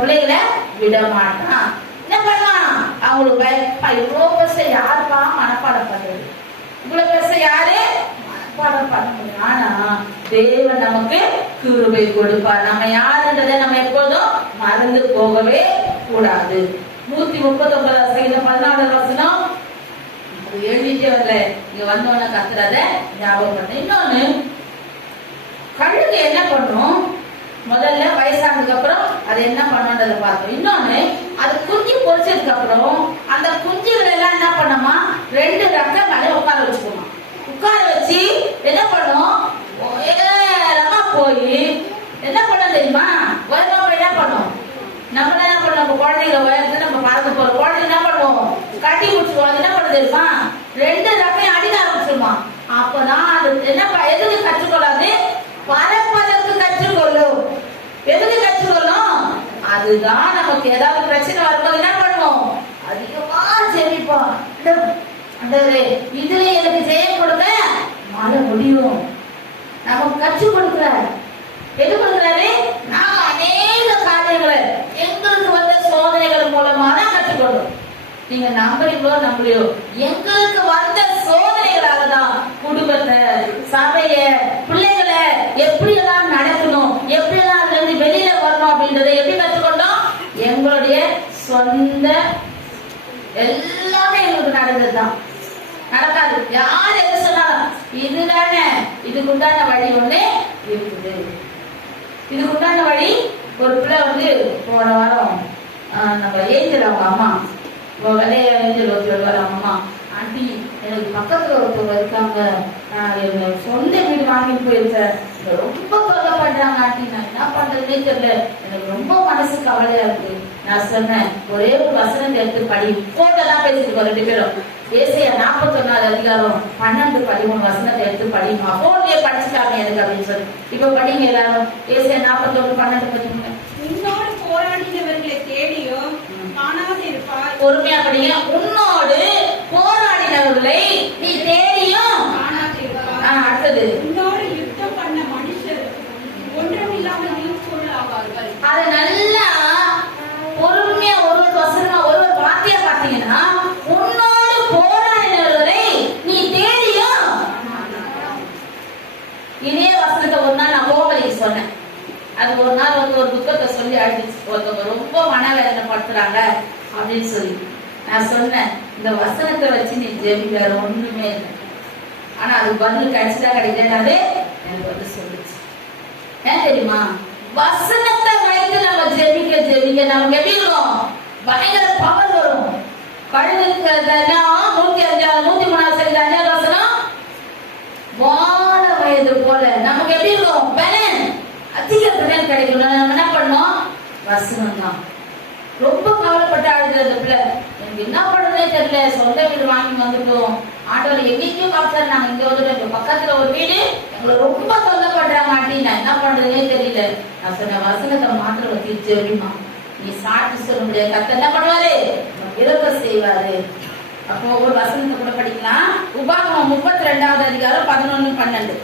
பிள்ளைகளை விட மாட்டான். என்ன பண்ணுவான்? அவங்களுக்கு இவ்வளவு பெருச யாருப்பா மனப்பாடம் பண்றது? இவ்வளவு பெருச யாரு மனப்பாடம் பண்ண முடியும்? ஆனா தேவன் நமக்கு கிருபை கொடுப்பார். நம்ம யாருன்றதை நம்ம எப்போதும் மறந்து போகவே கூடாது. 139 14 வசனம் அது எழுதிட்டே வரல, இங்க வந்தோன்னு கத்துறத ஞாபகம் பண்ண. இன்னொன்னு, கழுகு என்ன பண்ணும்? முதல்ல வயசானதுக்கு அப்புறம் அது என்ன பண்ணுன்றத பார்த்தோம். இன்னொன்னு, அது குஞ்சு பொறிச்சதுக்கு அப்புறம் அந்த குஞ்சுகள் எல்லாம் என்ன பண்ணுமா, 2 ரெக்கை மேலே உட்கார வச்சுக்கோமா. உட்கார வச்சு என்ன பண்ணும்? ஏறமா போய் என்ன பண்ண தெரியுமா? உயரமா போய் என்ன பண்ணும்? நம்ம என்ன பண்ணோம்? குழந்தைகளை உயரத்தை நம்ம பார்க்க போறோம். குழந்தை என்ன பண்ணுவோம்? கட்டி பிடிச்சிருவோம். அது என்ன பண்ண தெரியுமா? 2 ரெக்கையும் அடிக்க ஆரம்பிச்சிருமா. அப்பதான் அது என்ன எதுக்கு கற்றுக்கொள்ளாது? பறப்பதற்கு கற்றுக்கொள்ளும். எதுக்கு கற்றுக்கொள்ளும்? அதுதான் நமக்கு ஏதாவது பிரச்சனை வரும்போது என்ன பண்ணுவோம்? அதிகமா ஜெபிப்போம். இதுல எனக்கு ஜெயம் கொடுக்க மழ முடியும். நமக்கு கற்றுக் கொடுக்கிறார். எது கொடுக்கிறாரு? நாம் அநேக காரியங்களை எங்களுக்கு வந்த சோதனைகள் மூலமா தான் கற்றுக்கொள்றோம். நீங்க நம்புறீங்களோ நம்பலையோ, எங்களுக்கு வந்த சோதனைகளால தான் குடும்பத்தை, சபைய, பிள்ளைகளை எப்படி எல்லாம் நடக்கணும், எப்படி எல்லாம் அதுல இருந்து வெளியில வரணும் அப்படின்றத எப்படி கற்றுக்கொண்டோம்? எங்களுடைய சொந்த எல்லாமே எங்களுக்கு நடந்ததுதான். நடக்காது. யார் எது சொன்னாலும் இதுதானே, இதுக்குண்டான வழி ஒண்ணு இருக்குது. இதுக்குண்டான வழி. ஒரு பிள்ளை போன வாரம் நம்ம ஏஞ்சல் அவங்க அம்மா விளைய ஏஞ்சல் வருவார். அவங்க அம்மா, ஆண்டி எனக்கு பக்கத்துல ஒருத்தவங்க இருக்காங்க, சொந்த வீடு வாங்கிட்டு போயிருக்கேன், ரொம்ப தொல்லை பண்றாங்க ஆண்டி, நான் என்ன பண்றதுன்னே தெரியல, எனக்கு ரொம்ப மனசு கவலையா இருக்கு. நான் சொன்னேன், ஒரே ஒரு வசனத்தை எடுத்து படி. போட்டெல்லாம் பேசிருக்கோம் 2 பேரும். ஏசாயா 41 அதிகாரம் 12 13 வசனத்தை எடுத்து படிமா. போன்லயே படிச்சுட்டாங்க எனக்கு அப்படின்னு சொல்லி. இப்ப படிங்க எல்லாரும். ஏசாயா 41 12 13. உன்னோடு போராடினவர்களை தேடியும் காணாதிருப்பாய். பொறுமையா படிங்க. உன்னோடு போராடினவர்களை நீ தேடியும் காணாதிருப்பாய். அடுத்தது, உன்னோடு யுத்தம் பண்ண மனுஷர் ஒன்றுமில்லாமல் நீர்ப்பொருள் ஆவார்கள். அது நல்லா பொறுமையா ஒரு வசனமா ஒரு வார்த்தையா பாத்தீங்கன்னா, உன்னோடு போராடினவர்களை நீ தேடியும். இதே வசனத்தை ஒரு நாள் நான் கோவலிக்கு சொன்னேன். அது ஒரு நாள் ஒரு துக்கத்தை சொல்லி அடிச்சு, ஒருத்தவங்க ரொம்ப மனவேதனை படுத்துறாங்க அப்படின்னு சொல்லி நான் சொன்னேன், இந்த வசனத்தை வச்சு நீ ஜெபி, வேற ஒண்ணுமே இல்லை. ஆனா அது பதில் கிடைச்சதா கிடைக்கலனாலே எனக்கு சொல்லுச்சு. ஏன் தெரியுமா? வசனத்தை வைத்து நம்ம ஜெபிக்க நமக்கு எப்படி இருக்கும்? பயங்கர பவர் வரும். கழுதுக்கு 103 வசனம், வாழ வயது போல நமக்கு எப்படி இருக்கும்? பலன், அதிக பலன் கிடைக்கும். நம்ம என்ன பண்ணோம்? வசனம் தான். ரொம்ப கவலைப்பட்டு அழுது பிள்ளை, எனக்கு என்ன பண்றதே தெரியல, சொந்த வீடு வாங்கி வந்துட்டோம், ஆட்டோல எங்கேயும் காப்பாரு, நாங்க இங்க வந்துட்டோம், பக்கத்துல ஒரு வீடு எங்களை ரொம்ப தொல்லை பண்றாங்க ஆண்டி, நான் என்ன பண்றதுனே தெரியல. நான் சொன்ன வசனத்தை மாத்திரம் வச்சிருச்சு அப்படிமா. நீ சாட்சி சொல்ல முடியாது, கர்த்தர் என்ன பண்ணுவாரு? இறக்க செய்வாரு. அப்போ ஒரு வசனத்தை கூட படிக்கலாம். உபாகமம் 32 அதிகாரம் 11 12.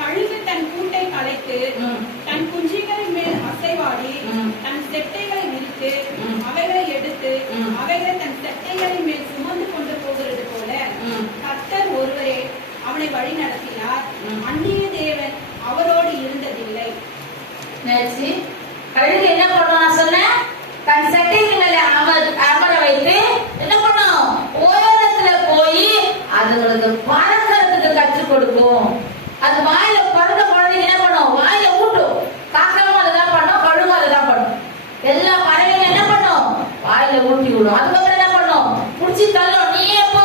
கழுகு தன் கூட்டை கலைத்து தன் குஞ்சுகளின் மேல் அசைவாடி தன் செட்டைகளை விரித்து அவைகளை எடுத்து அவைகளை தன் செட்டைகளின் மேல் சுமந்து கொண்டு போகிறது போல கர்த்தர் ஒருவரே அவனை வழி நடத்தினார், அந்நிய தேவன் அவரோடு இருந்ததில்லை. கழுகு என்ன பண்ணுவான் சொன்ன? தன் செட்டைகள் மேல அமர வைத்து என்ன பண்ணும்? உயரத்துல போய் அதுங்களுக்கு பறக்கிறதுக்கு கற்றுக் கொடுக்கும். அது வாயில பறந்த குழந்தைங்க என்ன பண்ணும்? வாயில ஊட்டும். காக்காவும் அதுதான் பண்ணும், கழுவும் அதுதான் பண்ணும். எல்லா பறவையும் என்ன பண்ணும்? வாயில ஊட்டி விடும். அதுக்கப்புறம் என்ன பண்ணும்? புடிச்சு தள்ளும். நீயே போ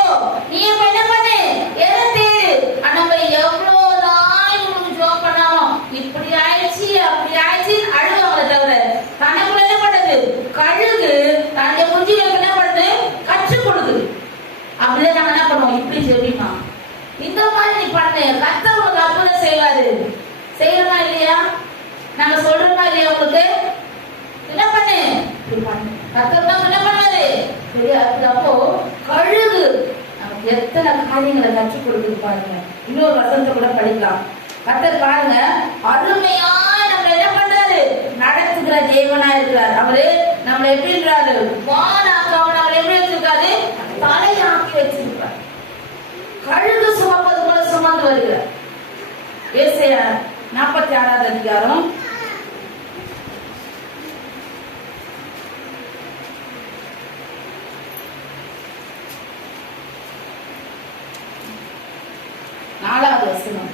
என்ன பண்ணு, எதை தேடு. நம்ம எவ்வளவுதான் இவங்களுக்கு ஜோம் பண்ணாலும் இப்படி ஆயிடுச்சு அப்படி ஆயிடுச்சு அழுவாங்க தவிர தனக்குள்ள என்ன பண்ணுது? கழுகு தன்னுடைய குஞ்சுகளுக்கு என்ன பண்ணுது? கற்றுக் கொடுக்குது. அப்படியே நம்ம என்ன பண்ணுவோம்? இப்படி ஜெபிமா, இந்த மாதிரி நீ பண்ணு, கர்த்தர் உங்களுக்கு அற்புதம் செய்வாரு. செய்யறமா இல்லையா? நாங்க சொல்றோமா இல்லையா? உங்களுக்கு என்ன பண்ணு, கர்த்தர் தான் என்ன பண்ணுவாரு? பெரிய அற்புதம். அப்போ எத்தனை காரியங்களை கற்றுக் கொடுக்குது பாருங்க. இன்னொரு வசனத்தை கூட படிக்கலாம். கர்த்தர் பாருங்க, அருமையா நம்ம என்ன பண்றாரு, நடத்துகிற தேவனா இருக்கிறார். அவரு நம்மளை எப்படி இருக்கிறாரு, வானாக்காம நம்மளை எப்படி வச்சிருக்காரு, தலையாக்கி வச்சிருக்காரு. கழுகு சுமப்பது போல சுமந்து வருகிறார். ஏசாயா 46வது அதிகாரம் 4வது வசனம்.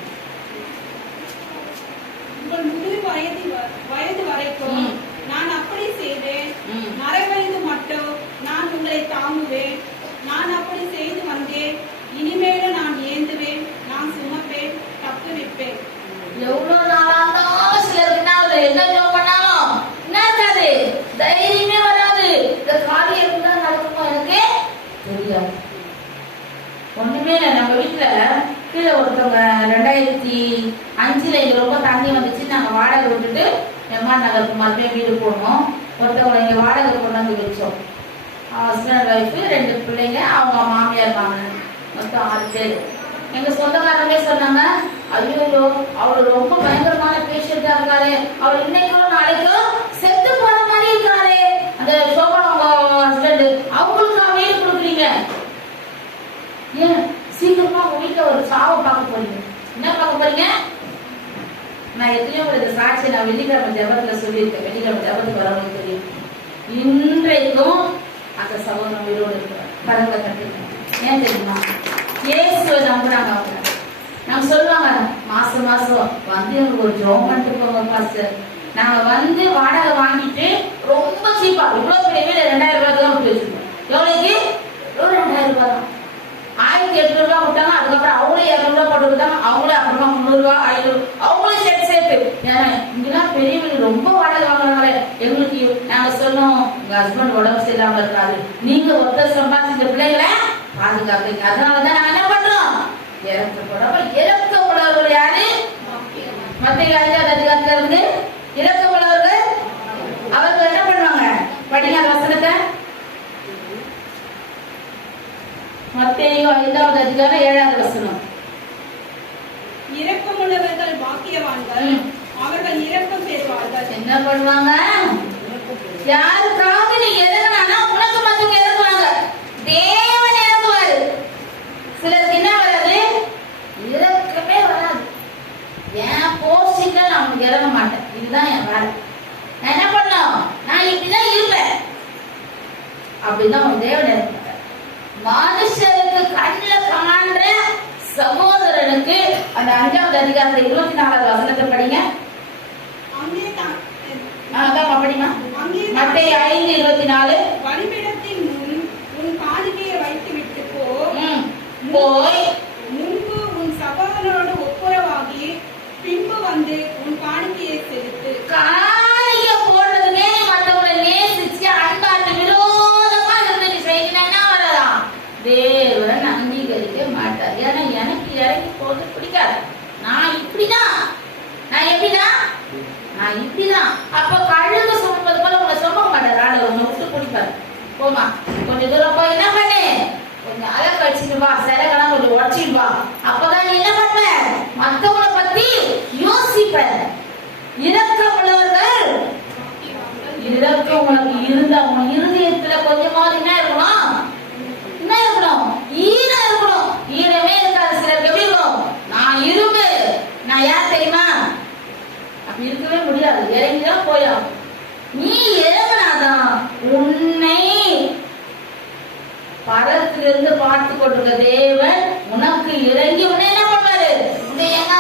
உங்கள் முழு வயது வரைக்கும் நான் அப்படி செய்வேன், நரைவயது மட்டும் நான் உங்களை தாங்குவேன். நான் அப்படி செய்து வந்தேன், இனிமேலும் நான் ஏந்துவேன், நான் சுமப்பேன், தப்புவிப்பேன். எவ்வளவு நாளாலும் சிலருக்கு என்ன ஜோம் பண்ணாலும் என்ன இருக்காது, தைரியமே வராது. இந்த காரியம் தான் நடக்குமோ எனக்கு தெரியாது. ஒண்ணுமே இல்லை. நம்ம வீட்டுல கீழே ஒருத்தவங்க 2005 இங்க ரொம்ப தண்ணி வந்துச்சு. நாங்க வாடகை விட்டுட்டு எம்ஆர் நகருக்கு மறுபடியும் வீடு போனோம். ஒருத்தவங்களை இங்க வாடகை கொண்டு வந்து வச்சோம். ஹஸ்பண்ட் ஒய்ஃப் 2 பிள்ளைங்க, அவங்க மாமியார் மாமனார், மொத்தம் 6 பேர். எங்க சொந்தக்காரங்களே சொன்னாங்க, ஐயோ அவரு ரொம்ப பயங்கரமான பேஷண்டா இருக்காரு, அவர் இன்னைக்கோ நாளைக்கோ செத்து போற மாதிரி இருக்காரு. அந்த சோபா அவங்க ஹஸ்பண்ட், அவங்களுக்கு வீடு கொடுக்குறீங்க, ஏன் சீக்கிரமா உங்க வீட்டுல ஒரு சாவை பார்க்க போறீங்க? என்ன பார்க்க போறீங்க? நான் எத்தனையோ ஒரு சாட்சி நான் வெள்ளிக்கிழமை ஜபத்துல சொல்லியிருக்கேன். வெள்ளிக்கிழமை ஜபத்துக்கு வரவங்க தெரியும். இன்றைக்கும் அந்த சகோதரன் உயிரோடு இருக்கிறார். கரங்களை கட்டுங்க. ஏன் தெரியுமா? இயேசுவை நம்புறாங்க. அவங்க நாங்க சொல்லுவாங்க, மாசம் வந்து எங்களுக்கு ஒரு ஜோம் பண்ணிட்டு போங்க பாஸ்டர். நாங்க வந்து வாடகை வாங்கிட்டு ரொம்ப சீப்பா, இவ்வளவு பெரிய வீடு 2000 ரூபாய்க்கு தான் விட்டு வச்சிருக்கோம். எவ்வளவுக்கு? 2000 ரூபாய் தான். 1800 ரூபாய் விட்டாங்க. அதுக்கப்புறம் அவங்களே 200 ரூபாய் போட்டு விட்டாங்க. அவங்களே அப்புறமா 300 ரூபாய் 500, அவங்களே சேர்த்து. ஏன்னா இங்கெல்லாம் பெரிய வீடு ரொம்ப வாடகை வாங்குறாங்களே. எங்களுக்கு நாங்க சொன்னோம், உங்க ஹஸ்பண்ட் உடம்பு சரியில்லாம இருக்காது, நீங்க ஒருத்தர் சம்பாதிச்ச பிள்ளைகளை பாதுகாப்பீங்க. அதனாலதான் நாங்க என்ன பண்றோம், இறக்க உள்ளவர்கள் யாரு? மத்திய 5வது அதிகாரத்துல இருந்து இறக்க உள்ளவர்கள் அவர்கள் என்ன பண்ணுவாங்க? படிங்க அந்த வசனத்தை. மத்தேயு 5வது அதிகாரம் 7வது வசனம். இரக்கமுள்ளவர்கள் பாக்கியவான்கள், அவர்கள் இரக்கம் பெறுவார்கள். என்ன பண்ணுவாங்க? யாருக்காவது நீ இறங்கினா உனக்கு மத்தவங்க இறங்குவாங்க, தேவன் இறங்குவாரு. சிலருக்கு என்ன வராது, இறக்கமே வராது. என் போஸ்டிங்ல நான் இறங்க மாட்டேன், இதுதான் என் வேலை, நான் என்ன பண்ணோம், நான் இப்படிதான் இருப்பேன். அப்படிதான் உன் தேவன் இறங்க மாட்டார். மனுஷருக்கு கண்ணில் காண்ற சகோதரனுக்கு அந்த 5வது அதிகாரத்தை 24வது வசனத்தை படிங்க. படிமா மத்தேயு 5:24. பலிபீடத்தின் முன் உன் காணிக்கையை வைத்து விட்டு போய் முன்பு உன் சகோதரனோடு ஒப்புரவாகி பின்பு வந்து உன் காணிக்கையை செலுத்து. காணிக்கை போடுறதுமே மற்றவங்களை நேசிச்சு அன்பாட்டு விரோதமா இருந்து நீ செய்யணும்னா வரலாம், தேவன் அங்கீகரிக்க மாட்டார். ஏன்னா எனக்கு இறங்கி போது பிடிக்காது. நான் இப்படிதான், நான் எப்படிதான், நான் இப்படிதான். அப்ப கழுகு சுமப்பது போல உங்களை சுமக்க மாட்டார். ஆளு உங்களை விட்டு பிடிப்பாரு. போமா கொஞ்சம் தூரம் போய் என்ன பண்ணு, கொஞ்சம் அலை கழிச்சுட்டு வா, சிலைகளாம் கொஞ்சம் உடச்சிட்டு வா. அப்பதான் நீ என்ன பண்ண, மத்தவங்களை பத்தி யோசிப்ப. இரக்கம் உள்ளவர்கள், இரக்கம் உனக்கு இருந்தா உன் இருதயத்துல கொஞ்சமாவது என்ன இருக்கணும், என்ன இருக்கணும், ஈரம் இருக்கணும். ஈரமே இருக்காது சிலருக்கு. எப்படி இருக்கும், நான் இரும்பு, நான் யார் தெரியுமா, அப்படி இருக்கவே முடியாது. இறங்கிதான் போயா. நீ இறங்கினாதான் உன்னை பரத்திலிருந்து பார்த்து கொண்டிருக்க தேவன் உனக்கு இறங்கி உன்னை என்ன பண்ணுவாரு, உன்னை என்ன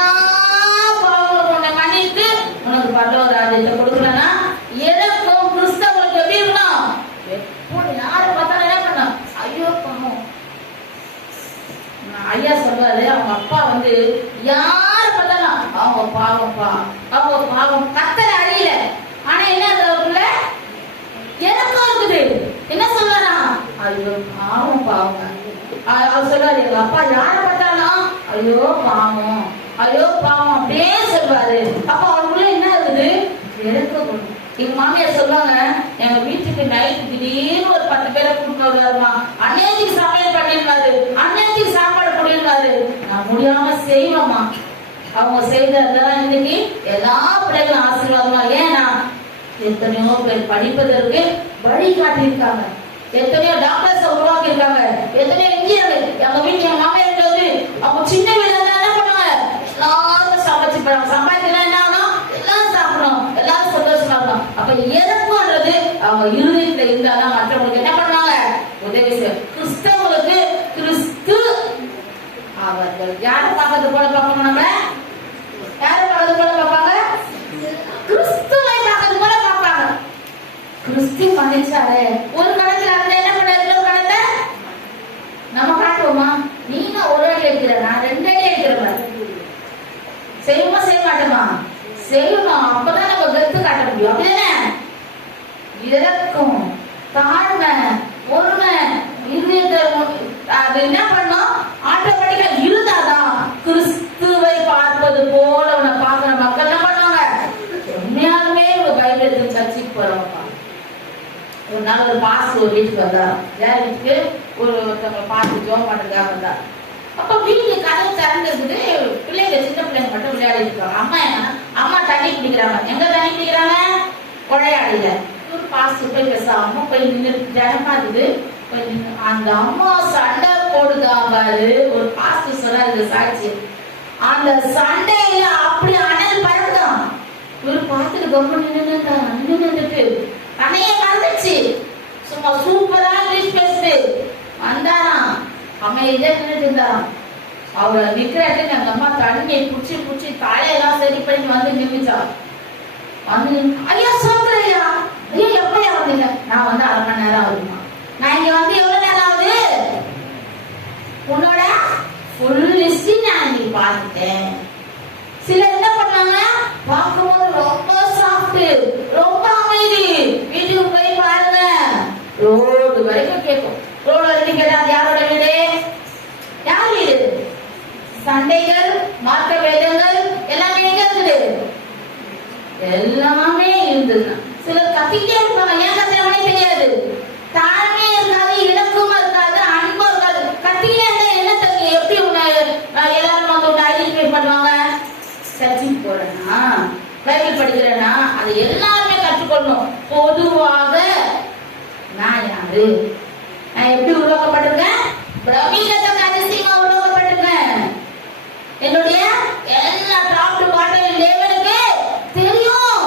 பாவம் உன்னை மன்னித்து உனக்கு பரலோக ராஜ்யத்தை கொடுக்கலன்னா இறக்கும். கிறிஸ்தவர்களுக்கு எப்படி இருக்கணும், எப்படி யாரை பார்த்தாலும் என்ன பண்ணணும், ஐயோ பாவம். ஐயா சொல்றாரு, அவங்க அப்பா வந்து யார பார்த்தாலும் அவங்க பாவம்ப்பா, அவங்க பாவம். கத்தரை அறியல, ஆனா என்ன அவருக்குள்ள எனக்கும் இருக்குது. என்ன சொல்றாரா, ஐயோ பாவம் பாவம். அவர் சொல்றாரு, எங்க அப்பா யார பார்த்தாலும் ஐயோ பாவம், ஐயோ பாவம் அப்படியே சொல்வாரு. அப்ப அவருக்குள்ள என்ன இருக்குது, இறக்கம். எங்க மாமியார் சொல்லுவாங்க, எங்க வீட்டுக்கு நைட் திடீர்னு ஒரு 10 பேரை கூப்பிட்டு வருவாருமா, அன்னைக்கு சமையல் பண்ணிடுவாரு, அன்னைக்கு முடியாம செய்வோமா. அவங்க செய்ததான் இன்னைக்கு எல்லா பிள்ளைகளும் ஆசீர்வாதமா. ஏன்னா எத்தனையோ பேர் படிப்பதற்கு வழி காட்டியிருக்காங்க, எத்தனையோ டாக்டர்ஸ் உருவாக்கி இருக்காங்க, எத்தனையோ இன்ஜினியர். எங்க வீட்டு என் மாமியார் வந்து அவங்க சின்ன வீடு என்ன பண்ணுவாங்க, எல்லாரும் சமைச்சு சம்பாதிக்கலாம், என்ன ஆகணும், எல்லாரும் சாப்பிடணும், எல்லாரும் சந்தோஷமா இருக்கணும். அப்ப எதற்குன்றது அவங்க இருதயத்துல இருந்தாதான் மற்றவங்களுக்கு என்ன பண்ணுவாங்க, உதவி செய்ய. கிறிஸ்தவங்களுக்கு கிறிஸ்து அவர்கள் யாரை பார்க்கறது போல பார்ப்பாங்க, நம்ம யாரை பார்க்கறது போல பார்ப்பாங்க, கிறிஸ்துவை பார்க்கறது போல பார்ப்பாங்க. கிறிஸ்து மன்னிச்சாரு ஒரு கணத்துல, அந்த என்ன பண்ணாரு, ஒரு கணத்தை நம்ம காட்டுவோமா, நீங்க ஒரு அடி எடுக்கிற, நான் 2 அடி எடுக்கிறேன். செய்வோமா செய்ய மாட்டோமா, செய்யணும். அப்பதான் நம்ம கருத்து காட்ட முடியும். அப்படிதானே? இறக்கும், தாழ்மை, பொறுமை, அது என்ன பண்ணும், ஆட்டோமேட்டிக்கா இருந்தாதான் கிறிஸ்துவை பார்ப்பது போல உன்னை பார்க்கிற மக்கள் என்ன பண்ணுவாங்க, உண்மையாலுமே பைபிள் எடுத்து சர்ச்சைக்கு போறவங்க. ஒரு நாள் ஒரு பாஸ்டர் ஒரு வீட்டுக்கு வந்தார். யார் வீட்டுக்கு, ஒருத்தவங்க பார்த்து ஜோம் பண்றதுக்காக வந்தார். அப்ப வீட்டுக்கு கதவு திறந்துருக்குது, பிள்ளைங்க சின்ன பிள்ளைங்க மட்டும் விளையாடி இருக்காங்க. அம்மா தண்ணி பிடிக்கிறாங்க. எங்க தண்ணி பிடிக்கிறாங்க, கொழையாடில. ஒரு பாஸ்டர் போய் பேசாம போய் நின்று, ஜனமா இருக்குது, அந்த அம்மா சண்டை போடுதாங்க. ஒரு பாஸ்டர் சொன்னாரு சாட்சி, அந்த சண்டையில அப்படி அனல் பறக்குதான். இவரு பார்த்துட்டு ரொம்ப நின்றுட்டு தன்னையே மறந்துச்சு, சும்மா சூப்பரா இங்கிலீஷ் பேசுது. வந்தாராம், அமைதியா நின்றுட்டு இருந்தாராம். அவரை நிக்கிறாட்டு அந்த அம்மா தண்ணியை புடிச்சு தலையெல்லாம் சரி பண்ணி வந்து நின்றுச்சான். வந்து, ஐயா சொல்றையா, ஐயா எப்பயா வந்தீங்க? நான் வந்து 1/2 மணி நேரம் ஆகுமா. நான் இங்க வந்து எவ்வளவு நேரம் ஆகுது, உன்னோட ஃபுல் லிஸ்ட் நான் இன்னைக்கு பார்த்துட்டேன். சிலர் என்ன பண்ணாங்க, பார்க்கும்போது ரொம்ப சாஃப்ட், ரொம்ப அமைதி. வீட்டுக்கு போய் பாருங்க, ரோடு வரைக்கும் கேட்கும். ரோடு வரைக்கும் கேட்டா அது யாரோட வீடு, யார் வீடு? சண்டைகள், மார்க்க வேதங்கள் எல்லாமே எங்க இருக்குது, எல்லாமே இருந்தது. சிலர் கத்திட்டே இருப்பாங்க, ஏன் கத்துறவனே தெரியாது. தாழ்மே இருக்காது, இணக்கமா இருக்காது, அன்பும் இருக்காது. கத்திட்டே இருந்தா என்ன தண்ணி, எப்படி எல்லாரும் வந்து உன்னை ஐடென்டிஃபை பண்ணுவாங்க? சர்ச்சுக்கு போறேன்னா, பைபிள் படிக்கிறேன்னா, அது எல்லாருமே கற்றுக்கொள்ளணும். பொதுவாக நான் யாரு, நான் எப்படி உருவாக்கப்பட்டிருக்கேன், பிரமிகத்துக்கு அதிசயமா உருவாக்கப்பட்டிருக்கேன். என்னுடைய எல்லா டாப் டு பாட்டம் தேவனுக்கு தெரியும்.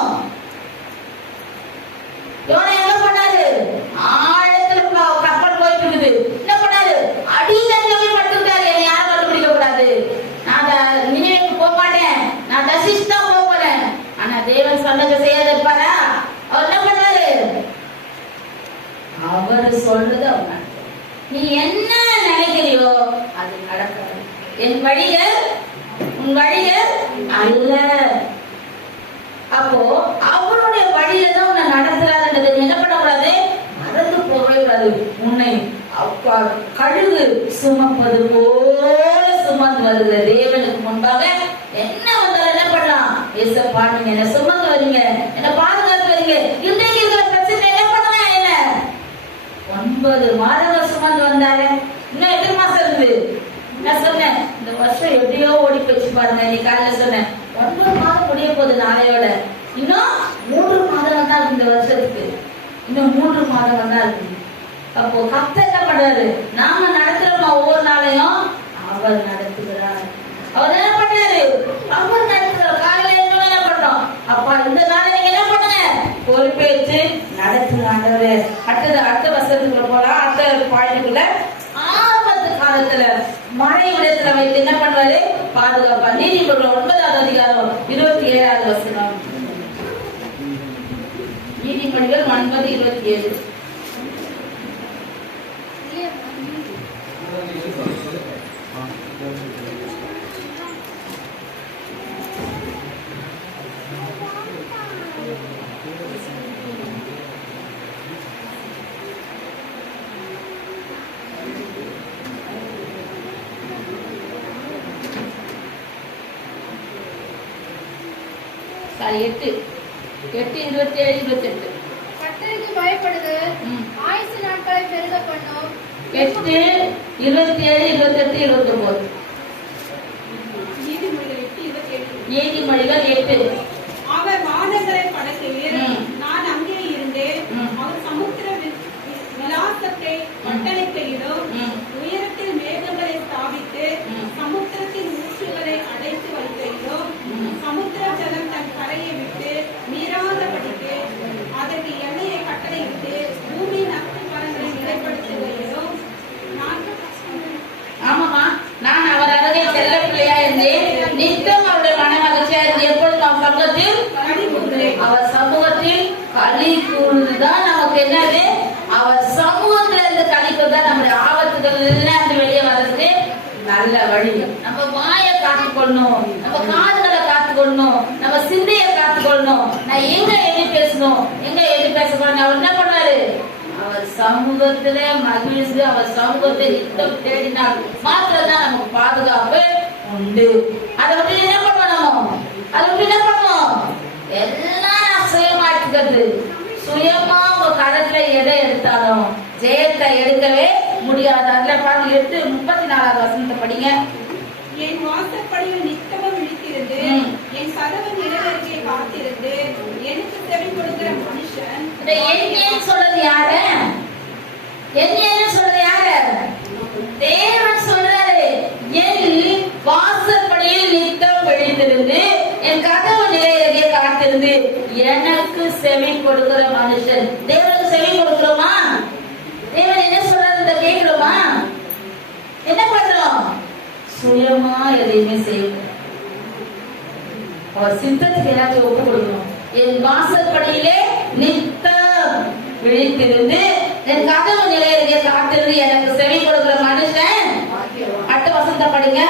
யோனா என்ன பண்ணாரு, ஆழத்துல கப்பல் போயிட்டு இருக்குது, என்ன பண்ணாரு, அடியில போய் படுத்துட்டாரு. என்னை யாரும் கண்டுபிடிக்க கூடாது, நான் நினைவுக்கு போக மாட்டேன், நான் தசிச்சு தான் போக போறேன். ஆனா தேவன் சொன்னதை செய்யாத இருப்பாரா? அவர் என்ன பண்ணாரு, அவர் சொல்றது அவர். நீ என்ன நினைக்கிறியோ அது நடக்காது. என் வழிகள் உன் வழிகள் அல்ல. அப்போ அவருடைய வழியில தான் உன்னை நடத்துறாருன்றது என்ன பண்ணக்கூடாது, மறந்து போகவே கூடாது. உன்னை கழுகு சுமப்பது போல சுமந்து வருகிற தேவனுக்கு முன்பாக என்ன வந்தாலும் என்ன பண்ணலாம், ஏசப்பா நீங்க என்ன சுமந்து வரீங்க, என்ன பாதுகாத்து வரீங்க. இன்றைக்கு இருக்கிற பிரச்சனை என்ன பண்ணுவேன், என்ன 9 மாதங்கள் சுமந்து வந்தாரு, இன்னும் எத்தனை மாசம் இருந்து. நான் சொன்னேன், இந்த வருஷம் எப்படியோ ஓடி போச்சு பாருங்க. நீ காலையில சொன்னேன் 9 மாதம் முடிய போகுது நாளையோட, இன்னும் 3 மாதம் தான் இந்த வருஷத்துக்கு, இன்னும் 3 மாதம் தான் இருக்கு. அப்போ கர்த்தர் என்ன பண்றாரு, நாம நடத்துறோமா ஒவ்வொரு நாளையும், அவர் நடத்துகிறார். அவர் என்ன பண்றாரு, அவர் நடத்துகிறார். காலையில என்ன பண்றோம், அப்பா இந்த நாளை நீங்க என்ன பண்ணுங்க, பொறுப்பேற்று நடத்துகிறாரு. அடுத்த வசனத்துக்குள்ள போலாம். அடுத்த பாயிண்ட்குள்ள, ஆபத்து காலத்துல மழை விடத்துல வைத்து என்ன பண்றாரு, பாதுகாப்பா. நீதிமன்றம் 9ஆவது அதிகாரம் 27வது வசனம். நீதிமொழிகள் 9:27. சாரி 8:27-28. கர்த்தருக்கு பயப்படுது, ஆயுசு நாட்களை பெருக பண்ணும். 8:27-28-29. 8. அவர் வானங்களை படைக்கையில் நான் அங்கே இருந்தேன். அவர் சமுத்திர விலாசத்தை கட்டளைக்கையிலும் உயரத்தில் மேகங்களை ஸ்தாபித்து சமுத்திரத்தின் ஊற்றுகளை அடைத்து வைக்கையிலும் சமுத்திர ஜலம் தன் கரையை விட்டு மீறாதபடிக்கு அதற்கு எண்ணெயை கட்டளையிட்டு பூமியின் அஸ்திபாரங்களை நிலைப்படுத்துகையிலும் ஆமாமா, நான் அவர் அருகே செல்ல பிள்ளையா இருந்தேன். நித்தம் அவருடைய மன மகிழ்ச்சியா இருந்து எப்பொழுதும் அவர் சமூகத்தில் களி கூறுதான் நமக்கு என்னது? அவர் சமூகத்துல இருந்து களி கூறுதான் நம்முடைய ஆபத்துகள் இருந்து வெளியே வர்றதுக்கு நல்ல வழி. நம்ம வாயை காத்துக்கொள்ளணும், நம்ம காதுகளை காத்துக்கொள்ளணும், நம்ம சிந்தையை காத்துக்கொள்ளணும். நான் எங்க எழுதி பேசணும், எங்க எழுதி பேசக்கூடாது. அவர் என்ன பண்ணாரு? அவர் சமூகத்துல மகிழ்ந்து அவர் சமூகத்தை நித்தம் தேடினால் மாத்திரம்தான் நமக்கு பாதுகாப்பு உண்டு. அதை விட்டு என்ன பண்ணணும்? அதை விட்டு என்ன பண்ணுவோம்? எல்லாம் நான் சுயமாட்டுக்கிறது. சுயமா உங்க கரத்துல எதை எடுத்தாலும் ஜெயத்தை எடுக்கவே முடியாது. அதுல பாருங்க 8:34 வசனத்தை படிங்க. என் வாசற்படியில் நித்தமும் விழித்திருந்து என் கதவு நிலவரிக்கையை காத்திருந்து எனக்கு செவி கொடுக்கிற மனுஷன். என்ன சொல்றது யாரு? என்ன சொல்றது யாரு? தேவன் சொல்றாரு, என் வாசற்படியில் நித்தம் விழித்திருந்து என் கதவு நிலையறிக்கையை காத்திருந்து எனக்கு செவி கொடுக்கிற மனுஷன். தேவனுக்கு செவி கொடுக்கிறோமா? தேவன் என்ன சொல்றது கேட்கிறோமா? என்ன பண்றோம்? சுயமா எதையுமே செய்யணும். அவர் சித்தத்துக்கு எல்லாத்தையும் ஒப்பு கொடுக்கணும். என் வாசற்படியிலே நித்தம் விழித்திருந்து என் கதவு நிலையறிக்கையை காத்திருந்து எனக்கு செவி கொடுக்கிற மனுஷன். அடுத்த வசனத்தை படிங்க.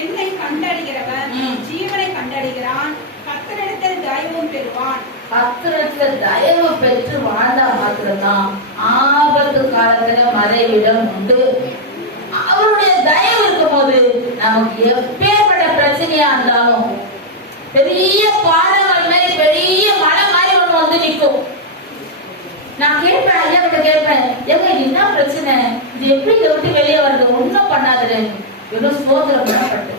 என்னை கண்டறிகிறவன் ஜீவனை கண்டறிகிறான், கர்த்தரிடத்தில் தயவும் பெறுவான். கர்த்தரிடத்தில் தயவு பெற்று வாழ்ந்தா மாத்திரம்தான் ஆபத்து காலத்துல மறைவிடம் உண்டு. அவருடைய தயவு இருக்கும் போது நமக்கு எப்பேற்பட்ட பிரச்சனையா இருந்தாலும் பெரிய பாறைகள் மாதிரி பெரிய மலை மாதிரி ஒண்ணு வந்து நிற்கும். நான் கேட்பேன், ஐயா கிட்ட கேட்பேன், எங்க என்ன பிரச்சனை, இது எப்படி இதை விட்டு வெளியே வருது? ஒன்னும் பண்ணாது, வெறும் சோதனை பண்ணப்பட்டு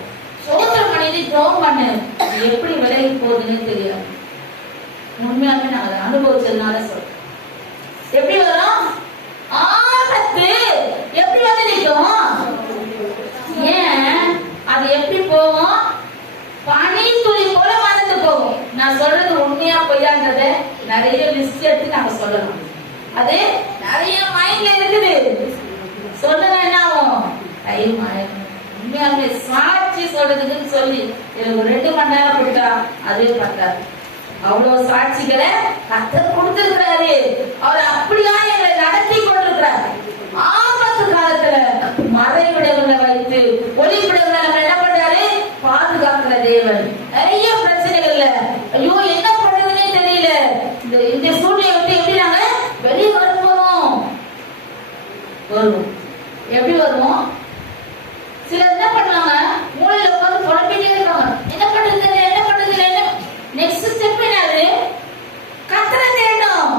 சோதனை பண்ணிட்டு ஜோம் பண்ணு, எப்படி விலகி போகுதுன்னு தெரியாது. உண்மையாவே நாங்க அனுபவிச்சதுனால சொல்றோம். எப்படி வரும்? ஆபத்து எப்படி வந்து நிற்கும்? ஏன் அது எப்படி போகும்? பனி துளி போல மறந்து போகும். நான் சொல்றது உண்மையா பொய்யான்றத நிறைய லிஸ்ட் எடுத்து நாங்க சொல்லலாம். அது நிறைய மைண்ட்ல இருக்குது. சொல்லணும் என்ன ஆகும்? டைம் ஆயிடும். உண்மையாலுமே சாட்சி சொல்றதுக்குன்னு சொல்லி எனக்கு 2 மணி நேரம் கொடுத்தா அதே பத்தாது. அவ்வளவு சாட்சிகளை கர்த்தர் கொடுத்திருக்கிறாரு. அவர் அப்படியா எங்களை நடத்தி கொண்டிருக்கிறார். ஆபத்து காலத்துல மறைவிடங்களை வைத்து ஒளிவிடங்களை என்ன பண்றாரு? பாதுகாக்கிற தேவன். நிறைய பிரச்சனைகள்ல ஐயோ என்ன பண்றதுன்னே தெரியல, இந்த சூழ்நிலை விட்டு எப்படி நாங்க வெளியே வருவோம்? எப்படி வருவோம்? சிலர் என்ன பண்ணுவாங்க, மூளையில உட்காந்து புலம்பிட்டே இருக்காங்க, என்ன பண்றது என்ன பண்றது. நெக்ஸ்ட் ஸ்டெப் என்னது? கர்த்தரை தேடணும்.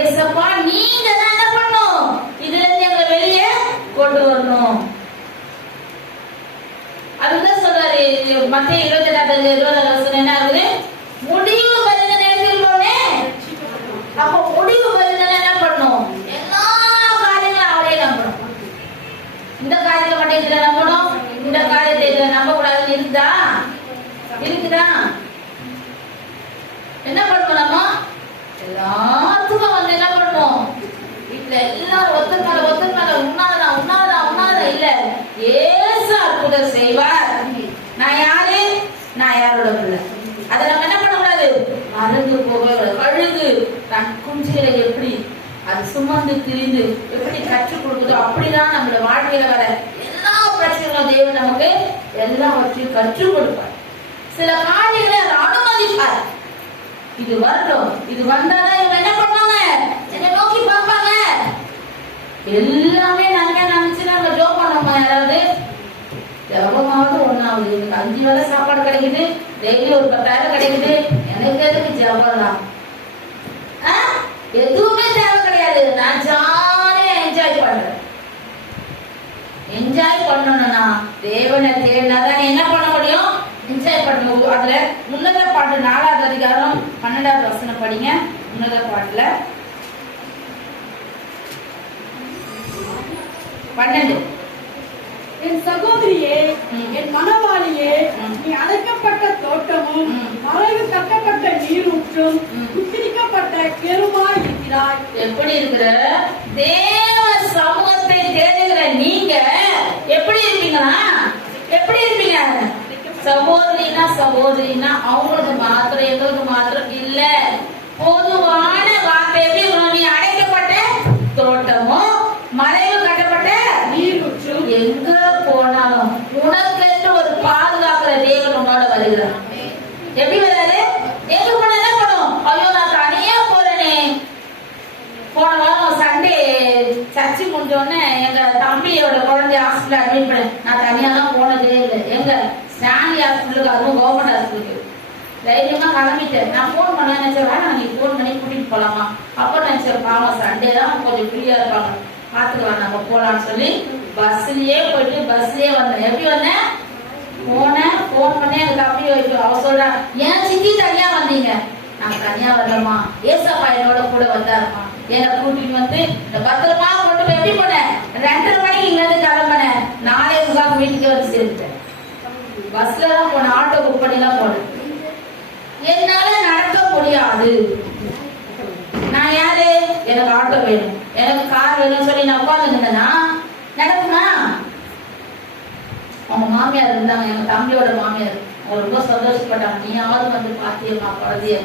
ஏசப்பா நீங்க தான் என்ன பண்ணணும், இதுல இருந்து எங்களை வெளியே கொண்டு வரணும். அதுதான் சொல்றாரு மத்தேயு 28:20 என்ன ஆகுது? முடிவு வருகிற நேரத்தில் போனே. அப்ப முடிவு வருகிற என்ன பண்ணணும்? எல்லா காரியங்களும் அவரே நம்பணும். இந்த காரியத்தை மட்டும் இதுல நம்பணும், இந்த காரியத்தை இதுல நம்ப கூடாதுன்னு இருக்குதா? என்ன பண்ணணும்? நம்ம எல்லாத்துக்கும் வந்து என்ன பண்ணுவோம்? வீட்டுல எல்லாரும் ஒத்தக்கால உண்ணாதான் இல்ல. ஏசு அற்புதம் செய்வார். நான் யாரு? நான் யாரோட பிள்ளை. அதை நம்ம என்ன பண்ணக்கூடாது? மறந்து போக. கழுகு தன் குஞ்சுகளை எப்படி அது சுமந்து திரிந்து எப்படி கற்றுக் கொடுக்குதோ அப்படிதான் நம்மளோட வாழ்க்கையில வர எல்லா பிரச்சனைகளும் தேவன் நமக்கு எல்லாவற்றையும் கற்றுக் கொடுப்பார். சில காரியங்களை அதை அனுமதிப்பார். இது வரட்டும், இது வந்தாதான் இவங்க என்ன பண்ணுவாங்க? என்ன நோக்கி பார்ப்பாங்க. எல்லாமே நாங்க நினைச்சு நாங்க ஜோம் பண்ணோமா? யாராவது ஜபமாவது ஒண்ணாவது. எனக்கு 5 வேளை சாப்பாடு கிடைக்குது, டெய்லி ஒரு 10,000 கிடைக்குது, எனக்கு எதுக்கு ஜபம்லாம்? எதுவுமே தேவை கிடையாது. நான் ஜாலியா என்ஜாய் பண்றேன். என்ஜாய் பண்ணணும்னா தேவனை தேடினாதான் என்ன பண்ண முடியும்? என்ஜாய் பண்ணும்போது அதுல உன்னத பாட்டு 4வது அதிகாரம் 12வது வசனம் படிங்க. உன்னத பாட்டுல 12. என் சகோதரியே, என் மனவாளியே, நீ அழைக்கப்பட்ட தோட்டமும் மறைவு கட்டப்பட்ட நீரூற்றும் சுத்திரிக்கப்பட்ட கெருமாய் இருக்கிறாய். எப்படி இருக்கிற தேவ சமூகத்தை தேடுகிற நீங்க எப்படி இருப்பீங்களா? எப்படி இருப்பீங்க? சகோதரினா அவங்களுக்கு மாத்திரம் எங்களுக்கு மாத்திரம் இல்ல, பொதுவான வார்த்தை. எப்படி நீ அடைக்கப்பட்ட தோட்டமும் மறைவு கட்டப்பட்ட நீரூற்றும், எங்க போனாலும் உனக்கென்று ஒரு பாதுகாக்கிற தேவன் உன்னோட வருகிறார். எப்படி வராது? எங்க போனா என்ன பண்ணும்? ஐயோ நான் தனியா போறேனே. போன வாரம் சண்டே சர்ச்சு முடிஞ்சோடனே எங்க தம்பியோட குழந்தை ஹாஸ்பிட்டல் அட்மிட் பண்ண. நான் தனியாலாம் போனதே இல்லை. எங்க ஸ்டான்லி ஹாஸ்பிட்டலுக்கு, அதுவும் கவர்மெண்ட் ஹாஸ்பிட்டலுக்கு தைரியமா கிளம்பிட்டேன். நான் போன் பண்ண நினைச்சேன், வேணா நீ போன் பண்ணி கூட்டிட்டு போலாமா? அப்போ நினைச்சேன் பாவம் சண்டே தான் கொஞ்சம் ஃப்ரீயா இருப்பாங்க, பாத்துக்கலாம் நம்ம போலான்னு சொல்லி பஸ்லயே போயிட்டு பஸ்லயே வந்தேன். எப்படி வந்தேன்? போன் பண்ணி எங்க தம்பி அவ சொல்றா, ஏன் சித்தி தனியா வந்தீங்க? நான் தனியா வரலமா, ஏசப்பா என்னோட கூட வந்தாருமா, என்ன கூட்டிட்டு வந்து பத்திரமா கொண்டு போய் எப்படி போனேன்? 2:30 மணிக்கு இங்க இருந்து கிளம்பினேன். 4:45 வீட்டுக்கு வந்து சேர்ந்துட்டேன். பஸ்ல தான் போனேன், ஆட்டோ புக் பண்ணி தான் போனேன். என்னால நடக்க முடியாது. நான் யாரு? எனக்கு ஆட்டோ வேணும், எனக்கு கார் வேணும்னு சொல்லி நான் உட்காந்துருந்தேன்னா நடக்குமா? அவங்க மாமியார் இருந்தாங்க, எங்க தம்பியோட மாமியார். அவங்க ரொம்ப சந்தோஷப்பட்டாங்க, நீயாவது வந்து பாத்தியம்மா குழந்தைய.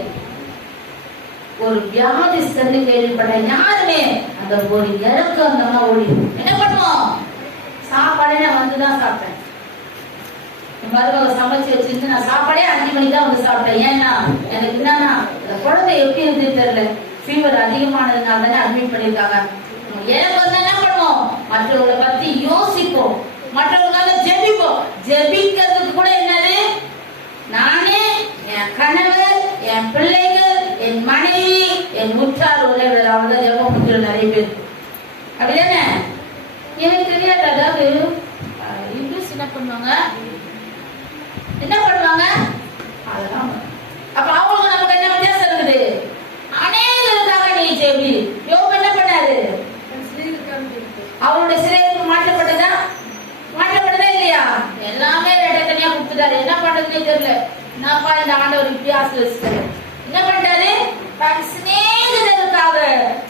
ஒரு வியாதிஸ்தன்னு கேள்விப்பட்டேன். யாருமே அந்த ஒரு இறக்கு அந்த அம்மா ஓடி என்ன பண்ணுவோம்? சாப்பாடே நான் வந்துதான் சாப்பிட்டேன். மருமக சமைச்சு வச்சிருந்து நான் சாப்பாடே 5 மணிக்கு தான் வந்து சாப்பிட்டேன். ஏன்னா எனக்கு என்னன்னா அந்த குழந்தை எப்படி இருந்து தெரியல, ஃபீவர் அதிகமானதுனால தானே அட்மிட் பண்ணிருக்காங்க. எனக்கு வந்து என்ன பண்ணுவோம்? மற்றவங்களை பத்தி யோசிப்போம், மற்றவங்களால ஜெபிப்போம். ஜெபிக்கிறதுக்கு கூட என்னது? நானே, என் கணவர், என் பிள்ளைகள், என் மனைவி, என் உற்றார் உறவினர், அவங்க ஜெபம் முடிஞ்சு நிறைய பேர் அப்படிதானே. எனக்கு தெரியாது. அதாவது இங்கிலீஷ் என்ன பண்ணுவாங்க அதெல்லாம். அப்ப அவங்களுக்கு நமக்கு என்ன வித்தியாசம் இருக்குது? அநேகருக்காக நீ ஜெபி. யோபு என்ன பண்ணாரு? அவருடைய சிறைக்கு மாற்றப்பட்டதா இல்லையா? எல்லாமே ரெட்டை தனியா கொடுத்துட்டாரு. என்ன பண்றதுன்னே தெரியல. என்னப்பா இந்த ஆண்டவர் இப்படி ஆசீர்வதிச்சாரு. என்ன பண்ணிட்டாரு? தன் சிநேகிதருக்காக,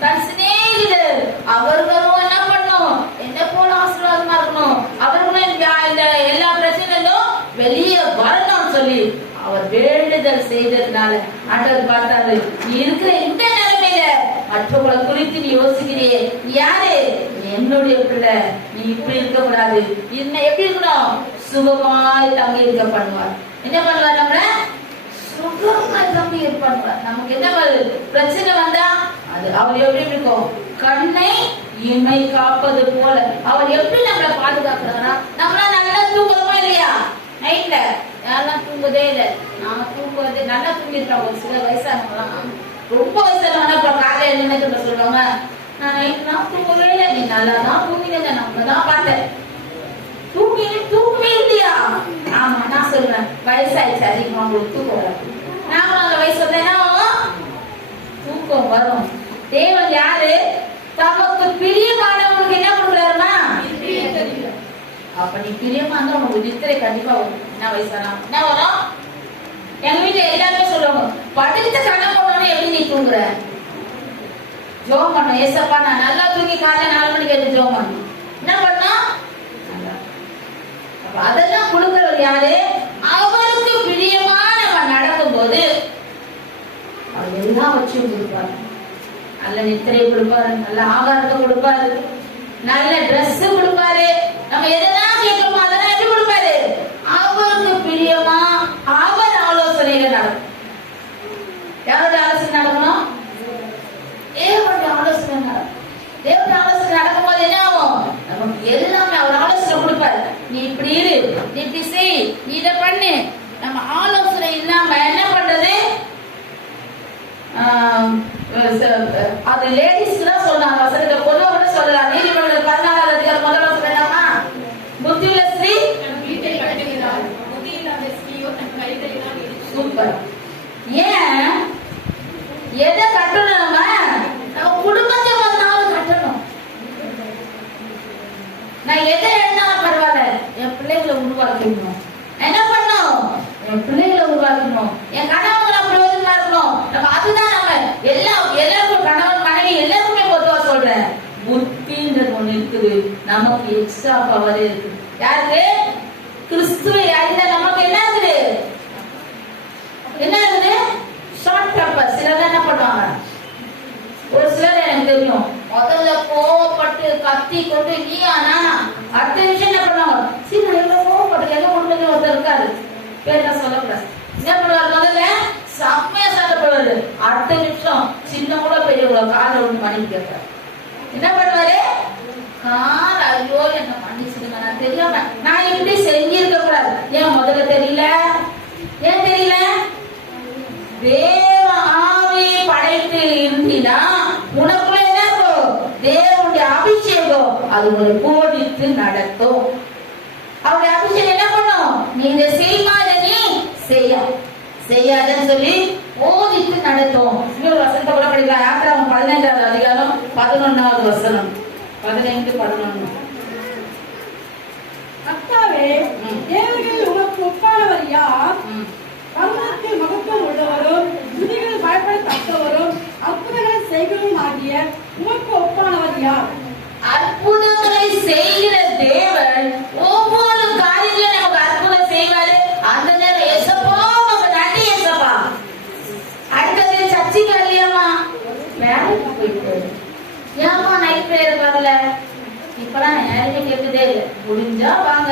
தன் சிநேகிதர் அவர்களும் என்ன பண்ணும்? என்ன போல ஆசீர்வாதமா இருக்கணும், அவர்களும் இந்த எல்லா பிரச்சனைகளும் வெளியே வரணும்னு சொல்லி அவர் வேண்டுதல் செய்ததுனால ஆண்டவர் பார்த்தாரு, நீ இருக்கிற இந்த நிலைமையில மற்றவங்களை குறித்து நீ யோசிக்கிறியே, நீ யாரு? என்னுடைய பிள்ளை, நீ இப்படி இருக்க கூடாது. என்ன எப்படி இருக்கணும்? சுகமாய் தங்கி இருக்க பண்ணுவார். என்ன பண்ணுவார்? நம்மள சுகமாய் தங்கி இருப்பார். நமக்கு என்ன பிரச்சனை வந்தா அது அவர் எப்படி இருக்கும்? கண்ணை இமை காப்பது போல அவர் எப்படி நம்மளை பாதுகாக்கிறாரா? நம்மள நல்லா தூங்குறோமா இல்லையா? நைட்ல யாரெல்லாம் தூங்குதே இல்லை. நான் தூங்குவது நல்லா தூங்கிருக்கேன். ஒரு சில வயசானவங்களாம், ரொம்ப வயசானவங்க இப்ப காலையில என்ன சொல்லுவாங்க, நான் நைட்லாம் தூங்கவே இல்லை. நீ நல்லா தான் தூங்கினேன், நம்ம தான் பார்த்தேன். தூக்கமே இல்லையா? ஆமா, நான் சொல்றேன் வயசாயிடுச்சு அதிகமா உங்களுக்கு தூக்கம் வரும். நாம அந்த வயசு வந்தேன்னா தூக்கம் வரும். தேவன் யாரு? தமக்கு பிரியமானவங்களுக்கு என்ன கொடுக்குறாருமா? அப்ப நீ பிரியமா இருந்தா உனக்கு நித்திரை கண்டிப்பா வரும். என்ன வயசானா என்ன வரும்? எங்க வீட்டுல எல்லாருமே சொல்லுவாங்க, படுத்த கண்ண போனோன்னு எப்படி நீ தூங்குற? ஜோம் பண்ண, ஏசப்பா நான் நல்லா தூங்கி காலைல 4 மணிக்கு எடுத்து ஜோம் பண்ண. என்ன பண்ணா? அதெல்லாம் கொடுக்கிறவர் யாரு? அவருக்கு பிரியமானவன் நடக்கும் போது அவர் எல்லாம் வச்சு கொடுப்பாரு. நல்ல நித்திரை கொடுப்பாரு, நல்ல ஆகாரத்தை கொடுப்பாரு, நல்ல ட்ரெஸ் கொடுப்பாரு. நம்ம எதெல்லாம் கேட்கணுமோ அதெல்லாம் எப்படி கொடுப்பாரு? அவருக்கு பிரியமா அவர் ஆலோசனையில நடக்கும். யாரோட ஆலோசனை நடக்கணும்? தேவனுடைய ஆலோசனை நடக்கும். தேவனுடைய ஆலோசனை நடக்கும் போது என்ன ஆகும்? நமக்கு எல்லாமே அவர் ஆலோசனை கொடுப்பாரு. நீ இப்படி இரு, நீ இப்படி செய், நீ இதை பண்ணு. நம்ம ஆலோசனை இல்லாம என்ன பண்றது? அது லேடிஸ்க்கு தான் சொல்லலாம். வசனத்தை பொதுவாக சொல்லலாம். நீதிமன்றத்தில் 14வது அதிகாரம் 1 வசனம் என்னமா? புத்தியுள்ள ஸ்திரீ வீட்டை கட்டுகிறாள், புத்தி இல்லாத ஸ்திரீயோ தன் நான் எதை எழுதினாலும் பரவாயில்ல, என் பிள்ளைகளை உருவாக்கணும். என்ன பண்ணும்? என் பிள்ளைகளை உருவாக்கணும். என் கணவன் பிரயோஜனமா இருக்கணும். நம்ம அதுதான் நம்ம எல்லாருக்கும் கணவன் மனைவி எல்லாருக்குமே பொதுவா சொல்றேன். புத்தின்றது ஒண்ணு இருக்குது, நமக்கு எக்ஸ்ட்ரா பவர் இருக்கு. யாருக்கு? கிறிஸ்துவை அறிந்த நமக்கு என்ன இருக்குது? என்ன இருக்குது? Short temper. சிலர் என்ன பண்ணுவாங்க, ஒரு சிலர் எனக்கு தெரியும், முதல்ல கோவப்பட்டு கத்தி கொண்டு நீ ஆனா அடுத்த விஷயம் என்ன பண்ணுவாங்க, சீக்கிரம் எவ்வளவு கோவப்பட்டு எல்லாம் ஒண்ணு ஒருத்தர் இருக்காரு, பேர சொல்லக்கூடாது. என்ன பண்ணுவாரு? முதல்ல செம்மையா சண்டைப்படுவாரு, அடுத்த நிமிஷம் சின்ன கூட பெரியவங்கள காலை ஒண்ணு மன்னிப்பு கேட்பாரு. என்ன பண்ணுவாரு? கால் ஐயோ என்ன மன்னிச்சிடுங்க, நான் தெரியாம நான் இப்படி செஞ்சிருக்க கூடாது. ஏன் முதல்ல தெரியல? ஏன் தெரியல? தேவ ஆவி படைத்து இருந்தீனா உனக்குள்ள என்ன இருக்கும்? தேவனுடைய அபிஷேகம் அது உங்களை போதித்து நடத்தும். அவருடைய அபிஷேகம் என்ன பண்ணும்? நீ இதை செய்யுமா, இதை நீ செய்யாதன்னு சொல்லி போதித்து நடத்தும். இன்னொரு வசனத்தை கூட படிக்கலாம். யாத்திராகமம் 15வது அதிகாரம் 11வது வசனம். 15-11. கர்த்தாவே, தேவர்கள் உமக்கு ஒப்பானவர் யார்? பரமத்து மகத்துவம் உள்ளவரும் துதிகள் பயப்படத்தக்கவரும் அற்புதங்களை செய்கிறவரும் ஆகிய உமக்கு ஒப்பானவர் யார்? அற்புதங்களை செய்கிற தேவன் ஒவ்வொரு காரியத்திலும் நமக்கு அற்புதம் செய்வாரு. அந்த நேரம் ஏசப்பா நமக்கு நன்றி ஏசப்பா. அடுத்தது சர்ச்சைக்கு வரலையாமா, வேலைக்கு போயிட்டு ஏமா நைட் பிரேயர் வரல? இப்பெல்லாம் யாருமே கேட்குதே இல்லை. முடிஞ்சா வாங்க,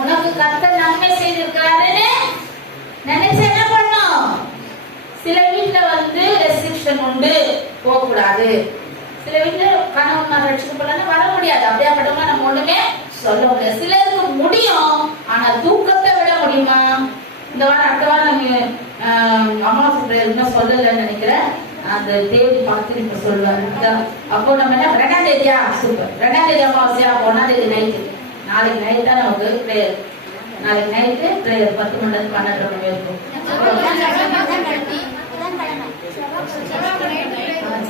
உனக்கு கர்த்தர் நன்மை செய்திருக்கிறாருன்னு நினைச்சு என்ன பண்ணும்? சில வீட்டுல ரெஸ்ட்ரிக்ஷன் உண்டு, போக கூடாது. சில வீட்டுல கணவன் ரட்சிக்கப்படலன்னா வர முடியாது. அப்படியாப்பட்டமா நம்ம ஒண்ணுமே சொல்ல முடியாது. சிலருக்கு முடியும், ஆனா தூக்கத்தை விட முடியுமா? இந்த வாரம் அடுத்த வாரம் நம்ம அமாவாசை பிரேயர் சொல்லலன்னு நினைக்கிறேன். அந்த தேதி பார்த்து இப்ப சொல்லுவாங்க. அப்போ நம்ம என்ன 2ஆம் தேதியா? சூப்பர். 2ஆம் தேதி அமாவாசையா? 1ஆம் தேதி நைட்டு. நாளைக்கு நைட் தான் நமக்கு பிரேயர். நாளைக்கு நைட்டு பிரேயர் 10 மணி நேரம் 12 மணி இருக்கும்.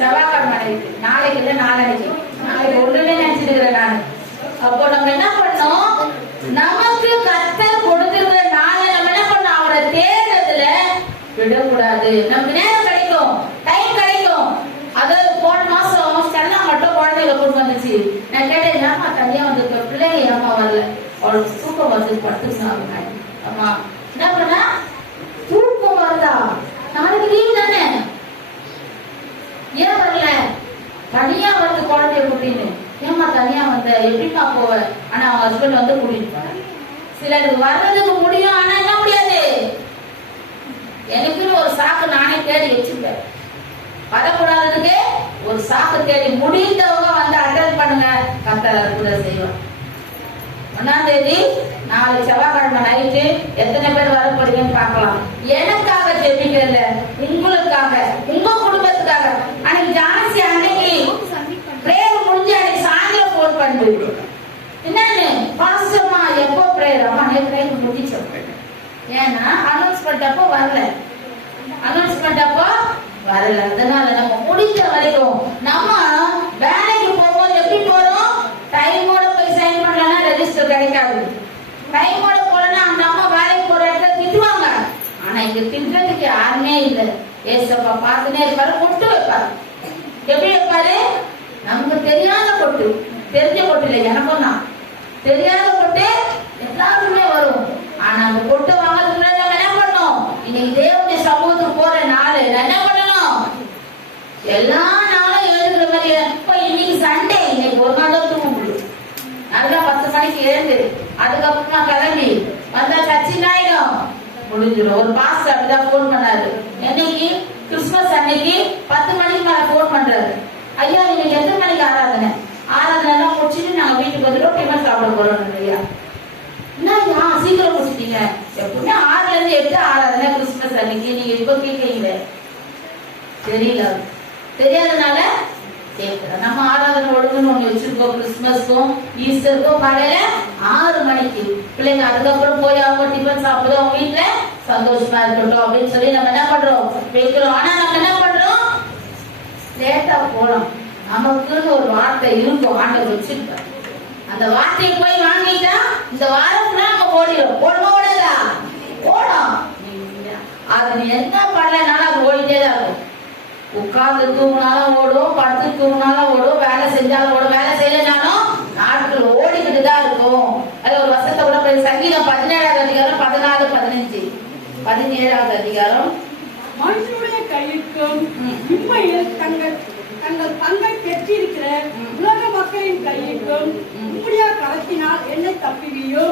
செவ்வாய்க்கிழமை நைட்டு. நாளைக்கு இல்ல நாளைக்கு. நாளைக்கு ஒண்ணுமே நினைச்சிட்டு இருக்கிறேன் நான். அப்போ நம்ம என்ன பண்ணோம்? நமக்கு கர்த்தர் கொடுத்திருக்கிற நாளை நம்ம என்ன பண்ணோம்? அவரை தேடுறதுல விடக்கூடாது. நமக்கு நேரம் கிடைக்கும், டைம் கிடைக்கும். அதாவது போன மாசம் ஸ்டெல்லா மட்டும் குழந்தைகளை கொண்டு வந்துச்சு. நான் கேட்டேன், ஏமா தனியா வந்திருக்க பிள்ளைங்க ஏமா வரல? அவளுக்கு தூக்கம் வந்து படுத்துருந்தாங்க. ஆமா, என்ன பண்ண? தூக்கம் வருதா? நாளைக்கு லீவ் தானே, ஏன் வரல? தனியா வந்து குழந்தைய கூட்டின்னு. ஏமா தனியா வந்த? எப்படிமா போவ? ஆனா அவங்க ஹஸ்பண்ட் வந்து கூட்டிட்டு போன. சிலருக்கு வர்றதுக்கு முடியும், ஆனா என்ன முடியாது. எனக்குன்னு ஒரு சாக்கு நானே தேடி வச்சுப்பேன். வரக்கூடாததுக்கு ஒரு சாக்கு தேடி முடிந்தவங்க வந்து அட்டெண்ட் பண்ணுங்க. கர்த்தர் கூட செய்வார். 1ஆம் தேதி நாளைக்கு செவ்வாய்க்கிழமை நைட்டு எத்தனை பேர் வர போறீங்கன்னு பார்க்கலாம். எனக்காக ஜெபிக்கல, உங்களுக்காக, உங்க குடும்பத்துக்காக. அன்னைக்கு ஜான்சி அன்னைக்கு பிரேயர் முடிஞ்சு அன்னைக்கு சாயங்காலம் போன் பண்ணுது. என்னன்னு பாஸ்டர்மா எப்போ பிரேயர்? அம்மா நேற்று நைட்டு முடிச்சு. ஏன்னா அனௌன்ஸ்மெண்ட் அப்போ வரல, அனௌன்ஸ்மெண்ட் அப்போ வரல. அதனால நம்ம முடிஞ்ச வரைக்கும் நம்ம வேலைக்கு போகும்போது எப்படி போறோம்? டைமோட போய் சைன் பண்ணலன்னா ரெஜிஸ்டர் கிடைக்காது. டைமோட போலன்னா அந்த அம்மா வேலைக்கு போற இடத்துல திட்டுவாங்க. ஆனா இங்க திட்டுறதுக்கு யாருமே இல்லை. ஏசப்பா பார்த்துனே இருப்பாரு, கொட்டு வைப்பாரு. எப்படி வைப்பாரு? நமக்கு தெரியாத கொட்டு, தெரிஞ்ச கொட்டு இல்லை. எனக்கும் தான் தெரியாத கொட்டு எல்லாருக்குமே வரும். ஆனா அந்த கொட்டு வாங்கறதுக்கு நம்ம என்ன பண்ணோம்? இன்னைக்கு தேவனுடைய சமூகத்துக்கு போற நாள் என்ன பண்ணணும்? எல்லா நாளும் எழுதுற மாதிரி. இப்போ இன்னைக்கு சண்டே, இன்னைக்கு ஒரு நாள் தான் தூங்க முடியும். நல்லா 10 மணிக்கு எழுந்து அதுக்கப்புறமா கிளம்பி வந்தா சச்சின் ஆயிடும், முடிஞ்சிடும். ஒரு பாஸ்டர் அப்படிதான் போன் பண்ணாரு. என்னைக்கு கிறிஸ்துமஸ் அன்னைக்கு 10 மணிக்கு மேல போன் பண்றாரு. ஐயா இன்னைக்கு எத்தனை மணிக்கு ஆராதனை? ஆராதனை முடிச்சுட்டு நாங்க வீட்டுக்கு வந்துட்டோம், டிஃபன் சாப்பிட போறோம். ஐயா என்ன சீக்கிரம் முடிச்சிட்டீங்க? எப்பவுமே 6ல இருந்து 8 ஆராதனை கிறிஸ்துமஸ் அன்னைக்கு. நீங்க இப்ப கேட்கறீங்க, தெரியல, தெரியாதனால கேட்கிறேன். நம்ம ஆராதனை ஒழுங்குன்னு ஒண்ணு வச்சிருக்கோம். கிறிஸ்துமஸ்க்கும் ஈஸ்டருக்கும் காலையில 6 மணிக்கு. பிள்ளைங்க அதுக்கப்புறம் போய் அவங்க டிஃபன் சாப்பிடுவோம், அவங்க வீட்டுல சந்தோஷமா இருக்கட்டும் அப்படின்னு சொல்லி நம்ம என்ன பண்றோம்? வைக்கிறோம். ஆனா நம்ம என்ன பண்றோம்? லேட்டா போலாம். நமக்குன்னு ஒரு வார்த்தை இருக்கும், ஆண்டவர் வச்சிருப்பார். அந்த வார்த்தையை போய் வாங்கிட்டா இந்த வாரம் நம்ம ஓடிடும். ஓடுமா ஓடாதா? ஓடும். அது நீ என்ன பண்ணலனாலும் அது ஓடிட்டே தான் இருக்கும். உட்கார்ந்து தூங்கினாலும் ஓடும், படுத்து தூங்கினாலும் ஓடும், வேலை செஞ்சாலும் ஓடும், வேலை செய்யலனாலும் நாட்கள் ஓடிக்கிட்டு தான் இருக்கும். அது ஒரு வருஷத்தை கூட போய் சங்கீதம் 17ஆவது அதிகாரம் 14, 15. 17ஆவது அதிகாரம். மனுஷனுடைய கைக்கும் உண்மையில் தங்கள் பங்கை பெற்றிருக்கிற உலக மக்களின் கைக்கும் உம்முடைய கரத்தினால் என்னை தப்புவியோ.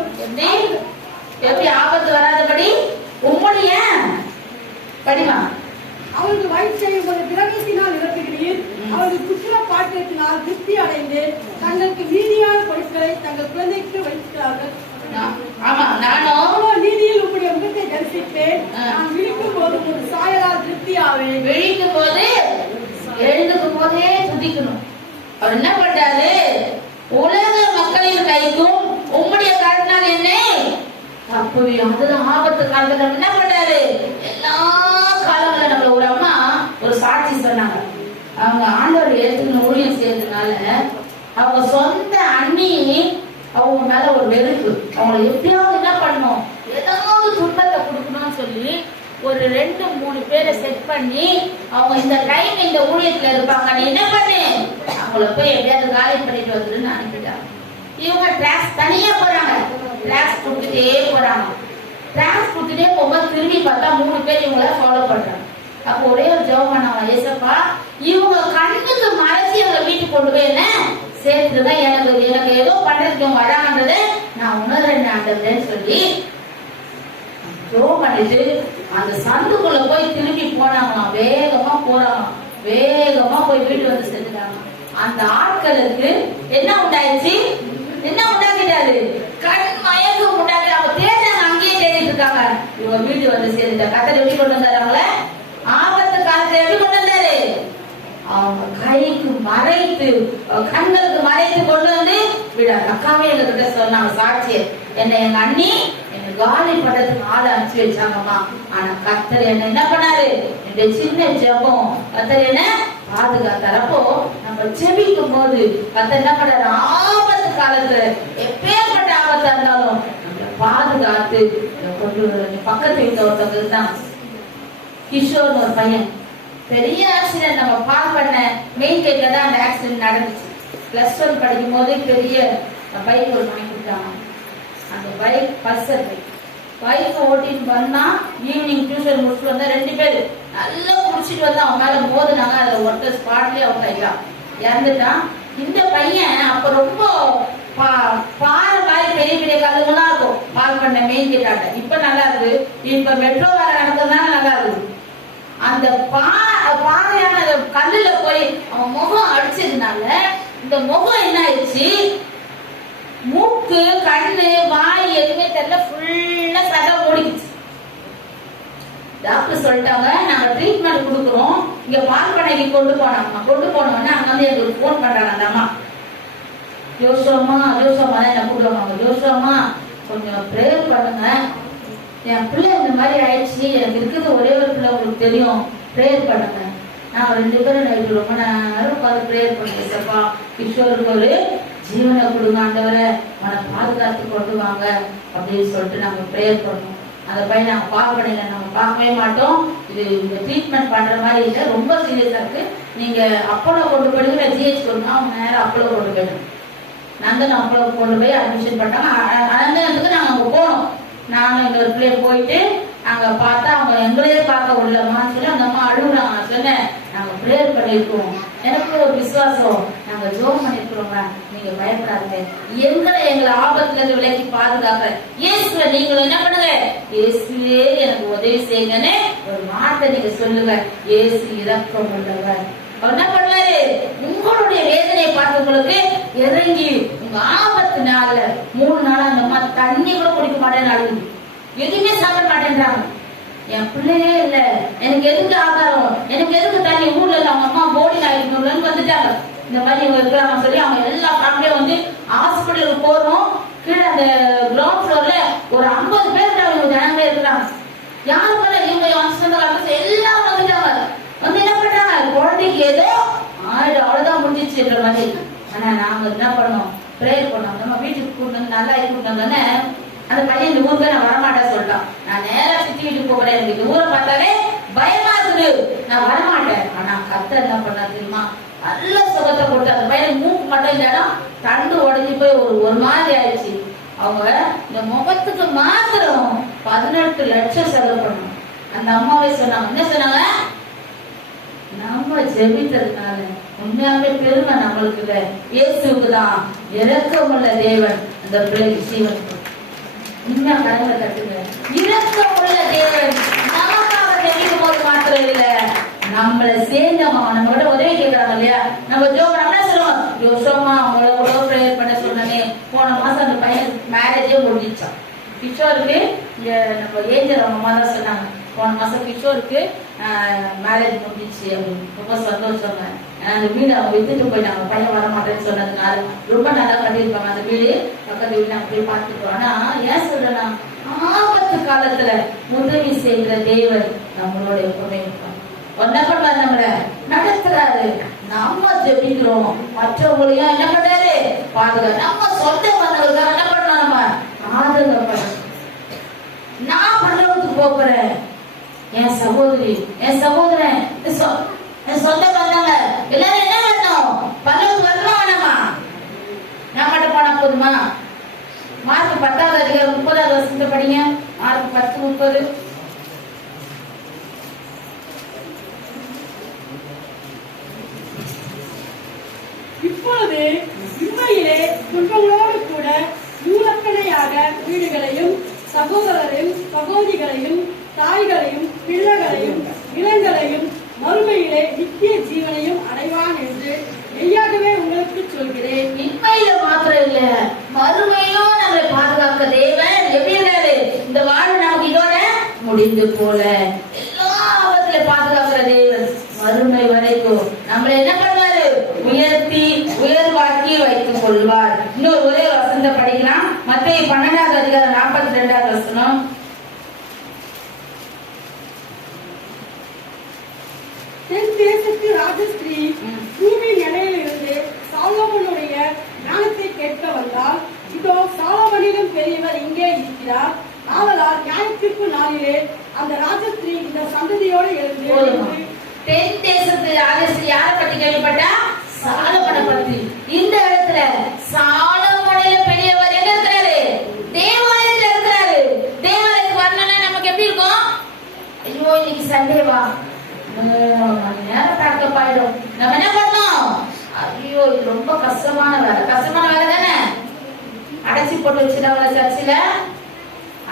எப்படி ஆபத்து வராதபடி உம்முடைய படிமா அவர்கள் வயிற்றை ஒரு திரவியத்தினால் நிரப்புகிறீர். அவர்கள் குற்ற பாட்டினால் திருப்தி அடைந்து தங்களுக்கு நீதியான பொருட்களை தங்கள் குழந்தைக்கு வைக்கிறார்கள். ஆமா, நானும் நீதியில் உங்களுடைய முகத்தை தரிசிப்பேன். நான் விழிக்கும் போது ஒரு சாயலால் திருப்தி ஆவேன். விழிக்கும் போது எழுந்துக்கும் போதே துதிக்கணும். அவர் என்ன பண்றாரு? உலக மக்களின் கைக்கும் உம்முடைய கரத்தினால் என்னை தப்புவியும். அதுதான் ஆபத்து காலத்துல என்ன பண்றாரு? எல்லா காலங்களும் நம்மள ஒரு அம்மா ஒரு சாட்சி சொன்னாங்க. அவங்க ஆண்டவர் ஏற்றுக்கணும் ஊழியம் செய்யறதுனால அவங்க சொந்த அண்ணி அவங்க மேல ஒரு வெறுப்பு. அவங்களை எப்படியாவது என்ன பண்ணணும், ஏதாவது துன்பத்தை கொடுக்கணும்னு சொல்லி ஒரு 2-3 பேரை செட் பண்ணி அவங்க இந்த டைம் இந்த ஊழியத்துல இருப்பாங்க, நீ என்ன பண்ணு அவங்கள போய் எப்படியாவது காலி பண்ணிட்டு வந்துருன்னு அனுப்பிட்டாங்க. இவங்க டிராக்ஸ் தனியா போறாங்க, டிராக்ஸ் கொடுத்துட்டே போறாங்க. டிராக்ஸ் கொடுத்துட்டே போகும்போது திரும்பி பார்த்தா 3 பேர் இவங்கள ஃபாலோ பண்றாங்க. அப்போ ஒரே ஒரு ஜெபம் பண்ணாங்க, ஏசப்பா இவங்க கண்ணுக்கு மறைச்சி அவங்க வீட்டுக்கு கொண்டு போய் என்ன சேர்த்துதான் எனக்கு ஏதோ பண்றதுக்கு இவங்க வராங்கன்றத நான் உணர்றேன் ஆண்டவரேன்னு சொல்லி ஜெபம் பண்ணிட்டு அந்த சந்துக்குள்ள போய் திரும்பி போனாங்களாம். வேகமா போறாங்களாம், வேகமா போய் வீட்டு வந்து சேர்ந்துட்டாங்க. அந்த ஆட்களுக்கு என்ன உண்டாயிடுச்சு? என்ன உண்டாக்கிட்டாரு? கண் மயக்கம் உண்டாக்கி அவங்க தேடுறாங்க, அங்கேயே தேடிட்டு இருக்காங்க. இவங்க வீட்டு வந்து சேர்ந்துட்டாங்க. கத்தர் எப்படி கொண்டு வந்தாரு? ஆபத்து காலத்துல எப்படி கொண்டு வந்தாரு? அவங்க கைக்கு மறைத்து கண்களுக்கு மறைத்து கொண்டு வந்து விடாது. அக்காவே எங்ககிட்ட சொன்னாங்க சாட்சியை, என்ன எங்க அண்ணி என்ன காலி பண்றதுக்கு ஆளை அனுப்பிச்சு வச்சாங்கம்மா. ஆனா கத்தர் என்ன என்ன பண்ணாரு? இந்த சின்ன ஜெபம் கத்தர் என்ன பாதுகாத்தாரப்போ நம்ம ஜெபிக்கும் போது கத்தர் என்ன பண்றாரு? ஆபத்து காலத்துல எப்பேற்பட்ட ஆபத்தா இருந்தாலும் நம்மளை பாதுகாத்து கொண்டு வர. பக்கத்து வீட்டு ஒருத்தவங்க இருந்தாங்க, கிஷோர்னு ஒரு பையன். பெரிய ஆக்சிடென்ட், நம்ம பார்க் பண்ண மெயின் கேட்ல தான் அந்த ஆக்சிடென்ட் நடந்துச்சு. +1 படிக்கும் போது பெரிய பைக் ஒரு வாங்கி கொடுத்தாங்க. அந்த பைக் பல்சர் பைக் ஓட்டின்னு வந்தா ஈவினிங் டியூஷன் முடிச்சுட்டு வந்தா 2 பேர் நல்லா குடிச்சிட்டு வந்து அவன் மேல மோதுனாங்க. அதுல ஒருத்தர் ஸ்பாட்லயே அவன் கையிலாம் இறந்துட்டான். இந்த பையன் அப்ப ரொம்ப பாறை மாதிரி பெரிய பெரிய கல்லுங்கெல்லாம் இருக்கும் பார்க் பண்ண மெயின் கேட்டாட்ட. இப்ப நல்லா இருக்கு, இப்ப மெட்ரோ வேலை நடக்கிறதுனால நல்லா இருக்கு. அந்த பாறையான கல்லுல போய் அவன் முகம் அடிச்சதுனால இந்த முகம் என்ன ஆயிடுச்சு? மூக்கு, கண்ணு, வாய் எதுவுமே தெரியல, ஃபுல்லா சதை ஓடிக்குச்சு. டாக்டர் சொல்லிட்டாங்க, நாங்க ட்ரீட்மெண்ட் கொடுக்குறோம், இங்க பால் பண்ணைக்கு கொண்டு போனாங்க. கொண்டு போனோம்னா அங்க வந்து எங்களுக்கு போன் பண்றாங்க அந்த அம்மா. ஜோஷோமா தான் என்ன கூப்பிடுவாங்க, ஜோஷோமா கொஞ்சம் ப்ரேயர் பண்ணுங்க, என் பிள்ளை இந்த மாதிரி ஆயிடுச்சு, எனக்கு இருக்கிறது ஒரே ஒரு பிள்ளை, உங்களுக்கு தெரியும், ப்ரேயர் பண்ணுங்க. நான் 2 பேரும் நைட்டு ரொம்ப நேரம் உட்காந்து ப்ரேயர் பண்ணிட்டேன்ப்பா. கிஷோருக்கு ஒரு ஜீவனை கொடுங்க ஆண்டவரை, அவனை பாதுகாத்து கொண்டு வாங்க அப்படின்னு சொல்லிட்டு நாங்க ப்ரேயர் பண்ணோம். அந்த பையன் நாங்க பார்க்க பண்ணல, நம்ம பார்க்கவே மாட்டோம். இது இந்த ட்ரீட்மெண்ட் பண்ற மாதிரி இல்லை, ரொம்ப சீரியஸா இருக்கு, நீங்க அப்போலோ கொண்டு போயிடுங்க, ஜிஹெச் கொடுங்க. அவங்க நேரம் அப்போலோ கொண்டு போயிடும். நந்தன் அப்போலோ கொண்டு போய் அட்மிஷன் பண்ணாங்க. அனந்தனத்துக்கு நாங்க அங்க போனோம். நாங்க எங்க பிள்ளைய போயிட்டு அங்க பார்த்தா அவங்க எங்களையே பார்க்க விடலமான்னு சொல்லி அந்த அம்மா அழுகுறாங்க. சொன்னேன், நாங்க ப்ரேயர் பண்ணிருக்கோம், எனக்கு ஒரு விசுவாசம், நாங்க ஜோம் பண்ணிருக்கிறோங்க, நீங்க பயப்படாதீங்க, எங்களை ஆபத்துல இருந்து விலக்கி பாதுகாக்க இயேசுவை நீங்களும் என்ன பண்ணுங்க, இயேசுவே எனக்கு உதவி செய்யுங்கன்னு ஒரு வார்த்தை நீங்க சொல்லுங்க. இயேசு இரக்கம் உள்ளவர். அவர் என்ன பண்ணுவாரு? உங்களுடைய வேதனையை பார்த்து உங்களுக்கு இறங்கி உங்க ஆபத்து நாள்ல 3 நாளா அந்த அம்மா தண்ணி கூட குடிக்க மாட்டேன்னு அழுகுது, எதுவுமே சாப்பிட மாட்டேன்றாங்க. என் பிள்ளையே இல்ல, எனக்கு எதுக்கு ஆகாரம், எனக்கு எதுக்கு தண்ணி, ஊர்ல இல்ல, அவங்க அம்மா போர்டிங் ஆகிட்டு வந்துட்டாங்க, இந்த மாதிரி இவங்க இருக்கிறாங்க சொல்லி அவங்க எல்லா ஃபேமிலியும் வந்து ஹாஸ்பிட்டலுக்கு போறோம். கீழே அந்த கிரவுண்ட் ஃப்ளோர்ல ஒரு 50 பேர் அவங்க ஜனங்களே இருக்கிறாங்க. யாரும் போல இவங்க எல்லாரும் வந்துட்டாங்க. வந்து என்ன பண்றாங்க, குழந்தைக்கு ஏதோ அவ்வளவுதான் முடிஞ்சிச்சுன்ற மாதிரி. ஆனா நாங்க என்ன பண்ணோம், பிரேயர் பண்ணோம். நம்ம வீட்டுக்கு கூட்டணும் நல்லா கூட்டணும்னு அந்த பையன் இந்த ஊருக்கு நான் வரமாட்டேன் சொல்லிட்டான். நான் நேரா சித்தி வீட்டுக்கு போகிறேன். எனக்கு இந்த ஊரை பார்த்தாலே பயமா இருக்குது, நான் வரமாட்டேன். ஆனா கர்த்தர் என்ன பண்ணா தெரியுமா, நல்ல சுகத்தை கொடுத்து அந்த பையன் மூக்கு மட்டும் இல்லைன்னா தண்டு உடஞ்சி போய் ஒரு மாதிரி ஆயிடுச்சு. அவங்க இந்த முகத்துக்கு மாத்திரம் 18 லட்சம் செலவு பண்ணணும். அந்த அம்மாவே சொன்னாங்க, என்ன சொன்னாங்க, நம்ம ஜெபித்ததுனால உண்மையாவே பெருமை நம்மளுக்கு இல்ல, இயேசுக்கு தான். இரக்கமுள்ள தேவன் அந்த பிள்ளைக்கு ஜீவன் உண்மையா கடவுளை கட்டுங்க. இரக்கமுள்ள தேவன் நமக்காக ஜெபிக்கும் போது மாத்திரம் இல்ல, நம்மளை சேர்ந்தமா நம்ம கிட்ட உதவி கேட்கறாங்க இல்லையா, நம்ம ஜோம் நம்ம சொல்லுவோம், யோசோமா அவங்கள கூட ப்ரேயர் பண்ண சொன்னே. போன மாசம் அந்த பையன் மேரேஜே முடிஞ்சிச்சான். கிஷோருக்கு இங்க நம்ம ஏஞ்சல் அவங்க அம்மா தான் சொன்னாங்க, போன மாசம் கிஷோருக்கு மேரேஜ் முடிஞ்சிச்சு அப்படின்னு. ரொம்ப சந்தோஷங்க. அந்த வீடு அவங்க வித்துட்டு போயிட்டாங்க, பையன் வர மாட்டேன்னு சொன்னதுனால. ரொம்ப நல்லா கட்டியிருப்பாங்க அந்த வீடு, பக்கத்து வீடு நாங்க போய் பார்த்துட்டோம். ஆனா ஏன் சொல்றேன்னா, ஆபத்து காலத்துல உதவி செய்கிற தேவன் நம்மளோட எப்பவுமே இருப்பாங்க. ஒன்ன பண்ணாரு, நம்மள நடத்துறாரு. நம்ம ஜெபிக்கிறோம், மற்றவங்களையும் என்ன பண்றாரு பாருங்க. நம்ம சொந்த பண்ணவர்கள் என்ன பண்ணலாம், நம்ம ஆதரவு. நான் பரலோகத்துக்கு போறேன், என் சகோதரி என் சகோதரன் என் சொந்த பந்தங்க எல்லாரும் என்ன பண்ணணும், பரலோகத்துக்கு வரணுமா வேணாமா? நான் மட்டும் போனா போதுமா? மார்க் 10வது அதிகாரம் 30வது வசனத்தை படிங்க. மார்க் 10:30. இப்பொழுது உண்மையிலே துன்பங்களோடு கூட நூலக்கணையாக வீடுகளையும் சகோதரரையும் சகோதரிகளையும் தாய்களையும் பிள்ளைகளையும் இளங்களையும் மறுமையிலே நித்திய ஜீவனையும் அடைவான் என்று மெய்யாகவே உங்களுக்கு சொல்கிறேன். இன்மையில மாத்திரம் இல்ல, மறுமையும் நம்மளை பாதுகாக்க தேவன் எப்படி இந்த வாழ்வு நமக்கு இதோட முடிந்து போல எல்லா ஆபத்துல பாதுகாக்கிற தேவன் மறுமை வரைக்கும் நம்மளை என்ன பண்ணுவாரு, உயர்த்தி உயர்வாக்கி வைத்துக் கொள்வார். இன்னொரு ஒரே வசனத்தை படிக்கலாம். மத்தேயு 12வது அதிகாரம் 42வது வசனம். தென் தேசத்து ராஜஸ்திரீ பூமியின் இடையில் இருந்து சாலோமோனுடைய ஞானத்தை கேட்க வந்தால், இதோ சாலோமோனிலும் பெரியவர் இங்கே இருக்கிறார். ஆதலால் நியாயத்தீர்ப்பு நாளிலே அந்த ராஜஸ்திரீ இந்த சந்ததியோடு எழுந்து. தென் தேசத்து ராஜஸ்திரீ யாரை பத்தி கேள்விப்பட்டா? சாலோமோனை பத்தி. இந்த இடத்துல சாலோமோனில பெரியவர் எங்க இருக்கிறாரு? தேவாலயத்துல இருக்கிறாரு. தேவாலயத்துக்கு வரணும்னா நமக்கு எப்படி இருக்கும்? ஐயோ இன்னைக்கு சண்டேவா, 3 மணி நேரம் பேக்கப் ஆயிடும். நம்ம என்ன பண்ணோம்? ஐயோ இது ரொம்ப கஷ்டமான வேலை. கஷ்டமான வேலை தானே. அடைச்சி போட்டு வச்சிருக்காங்க சர்ச்சில.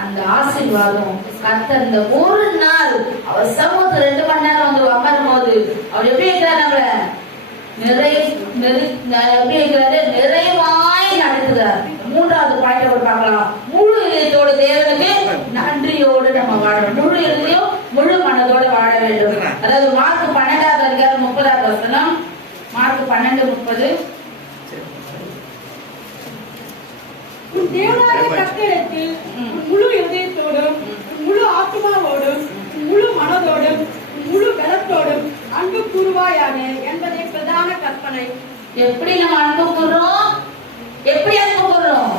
அந்த ஆசீர்வாதம் கர்த்தர் இந்த ஒரு நாள் அவர் சமூகத்துல 2 மணி நேரம் வந்து அமரும் போது அவர் எப்படி இருக்கிறார், நம்மள எப்படி இருக்கிறாரு, நிறைவாய் நடத்துகிறார். 3வது பாயிண்ட் ஒரு பார்க்கலாம். முழு இதயத்தோடு தேவனுக்கு நன்றியோடு நம்ம வாழணும். முழு இதயம் முழு மனதோடு வாழ வேண்டும். அதாவது மார்க் 12வது அதிகாரம் 30வது வசனம். மார்க் 12:30. உன் தேவனாகிய கர்த்தரிடத்தில் முழு இதயத்தோடும் முழு ஆத்மாவோடும் முழு மனதோடும் முழு பலத்தோடும் அன்பு கூறுவாயாக என்பதே பிரதான கற்பனை. எப்படி நம்ம அன்பு கூறுறோம்? எப்படி அன்பு கூறுறோம்?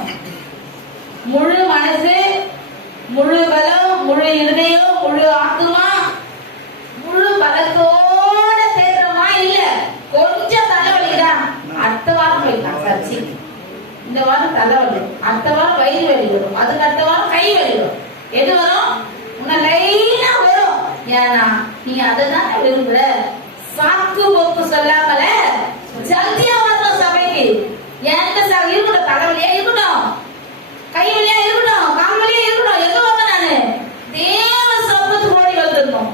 முழு மனசு, முழு பலம், முழு இதயம், முழு ஆத்மா, முழு பலத்தோட தேடுறோமா? இல்ல கொஞ்சம் தலைவலிதான் அடுத்த வாரம் போயிடலாம் சர்ச்சி. இந்த வாரம் தலைவலி, அடுத்த வாரம் வயிறு வலி வரும், அதுக்கு அடுத்த வாரம் கை வலி வரும். எது வரும்? உன்ன லைனா வரும். ஏன்னா நீ அதான் விரும்புற. சாக்கு போக்கு சொல்லாமல ஜல்தியா வரணும் சபைக்கு. எந்த இருக்கட்டும், தலைவலியா இருக்கட்டும், கை வலியா இருக்கட்டும், கால் வலியா இருக்கட்டும், எங்க வந்து நானு தேவ சமூகத்துக்கு ஓடி வந்துடணும்.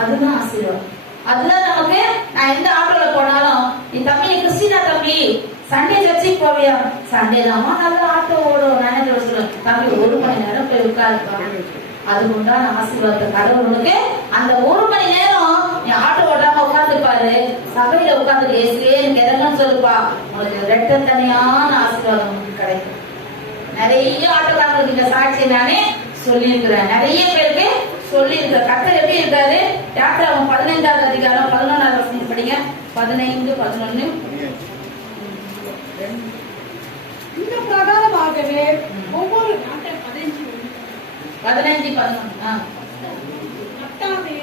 அதுதான் ஆசீர்வாதம். அதுதான் நமக்கு. நான் எந்த ஆட்டோல போனாலும், நீ தம்பி நீ கிறிஸ்டினா தம்பி சண்டே சர்ச்சுக்கு போவியா? சண்டே தாமா நல்ல ஆட்டோ ஓடும். மேனேஜர் சொல்லுவேன், தம்பி 1 மணி நேரம் போய் உட்காருப்பான். அது உண்டான ஆசீர்வாதத்தை கடவுளுக்கு அந்த 1 மணி நேரம் நீ ஆட்டோ ஓட்டாம உட்காந்துப்பாரு, சபையில உட்காந்து ஏசுவே இறங்கன்னு சொல்லுப்பா, உங்களுக்கு ரெட்ட தனியான ஆசீர்வாதம் உங்களுக்கு கிடைக்கும். நிறைய ஆட்டோக்காரங்களுக்கு இந்த சாட்சியை நானே சொல்லியிருக்கிறேன், நிறைய பேருக்கு சொல்லியிருக்கிறேன். கர்த்தர் எப்படி இருக்காரு? யாத்திராகமம் 15வது அதிகாரம் 11வது வசனம் படிங்க. 15, 11. ஆகவே ஒவ்வொரு 15:11 கர்த்தாவே,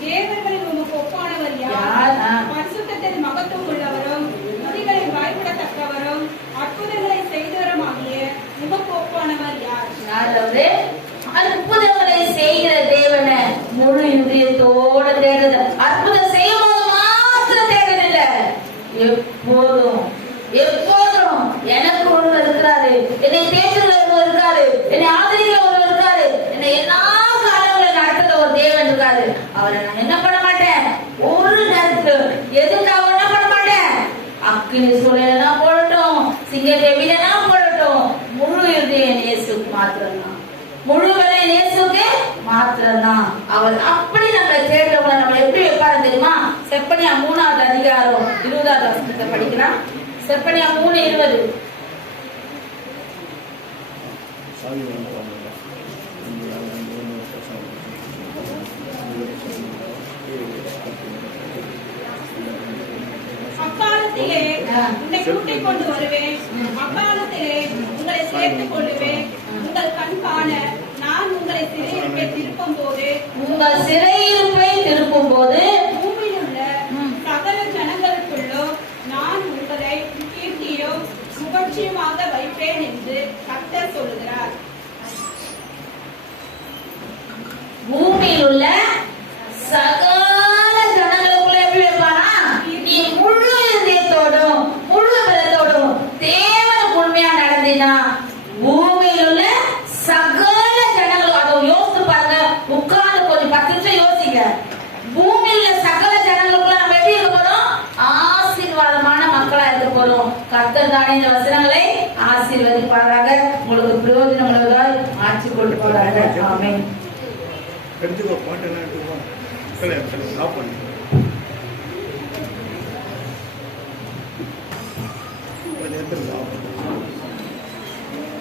தேவர்களில் உமக்கு ஒப்பானவர் யார்? யார்? பரிசுத்தத்தில் மகத்துவம் உள்ளவரும் துதிகளில் பயப்படத்தக்கவரும் அற்புதங்களை செய்தவருமாகிய உமக்கு ஒப்பானவர் யார்? அதாவது அற்புதங்களை செய்கிற தேவனை முழு இதயத்தோட தேடுறது. அற்புதம் செய்யும் போது மாத்திரம் தேடுறதில்ல, எப்போதும் எப்போதும் எனக்கு ஒருவர் இருக்கிறாரு, என்னை தேடுகிற ஒருவர் இருக்காரு, என்னை ஆதரிக்கிற ஒருவர் இருக்காரு, என்னை எல்லா காலங்களும் நடத்துகிற ஒரு தேவன் இருக்காரு. அவரை நான் என்ன பண்ண மாட்டேன், ஒரு நேரத்துக்கு எதுக்காக என்ன பண்ண மாட்டேன், அக்கினி சூழலா போடட்டும், சிங்க கெபிலனா போடட்டும், முழு இதயம் இயேசுக்கு மாத்திரம்தான், முழுவதை இயேசுக்கு மாத்திரம்தான். அவர் அப்படி நம்மளை தேடுறவங்களை நம்ம எப்படி வைப்பாரு தெரியுமா? செப்பனியா 3வது அதிகாரம் 20வது வசனத்தை படிக்கலாம். செப்பனியா 3:20. அக்காலத்திலே உன்னை கூட்டிக் கொண்டு வருவேன், அக்காலத்திலே உங்களை சேர்த்துக் கொள்ளுவேன். உங்கள் கண் காண நான் உங்களை சிறையிருப்பை திருப்பும் போது, உங்கள் சிறையிருப்பை திருப்பும் போது பூமியில் உள்ள சகல ஜனங்களுக்குள்ளோ நான் உங்களை கீர்த்தியும் சுபட்சியுமாக வைப்பேன் என்று கர்த்தர் சொல்லுகிறார். பூமியில் உள்ள சகல ஜனங்களுக்குள்ள எப்படி வைப்பாரா? நீ முழு இதயத்தோடும் முழு பலத்தோடும் தேவனை உண்மையா நடந்தினா பூமியில் உள்ள சகல ஜனங்களும், அதை யோசித்து பாருங்க, உட்கார்ந்து கொஞ்சம் 10 நிமிஷம் யோசிங்க. பூமியில் உள்ள சகல ஜனங்களுக்குள்ள நம்ம எப்படி இருக்க போறோம்? ஆசீர்வாதமான மக்களா இருக்க போறோம். கர்த்தர் தானே இந்த வசனங்களை ஆசீர்வதிப்பாராக, உங்களுக்கு பிரயோஜனம் உள்ளதாய் ஆட்சி கொண்டு போறாங்க. ஆமென். எடுத்துக்கோ, பாட்டு எல்லாம் எடுத்துக்கோ.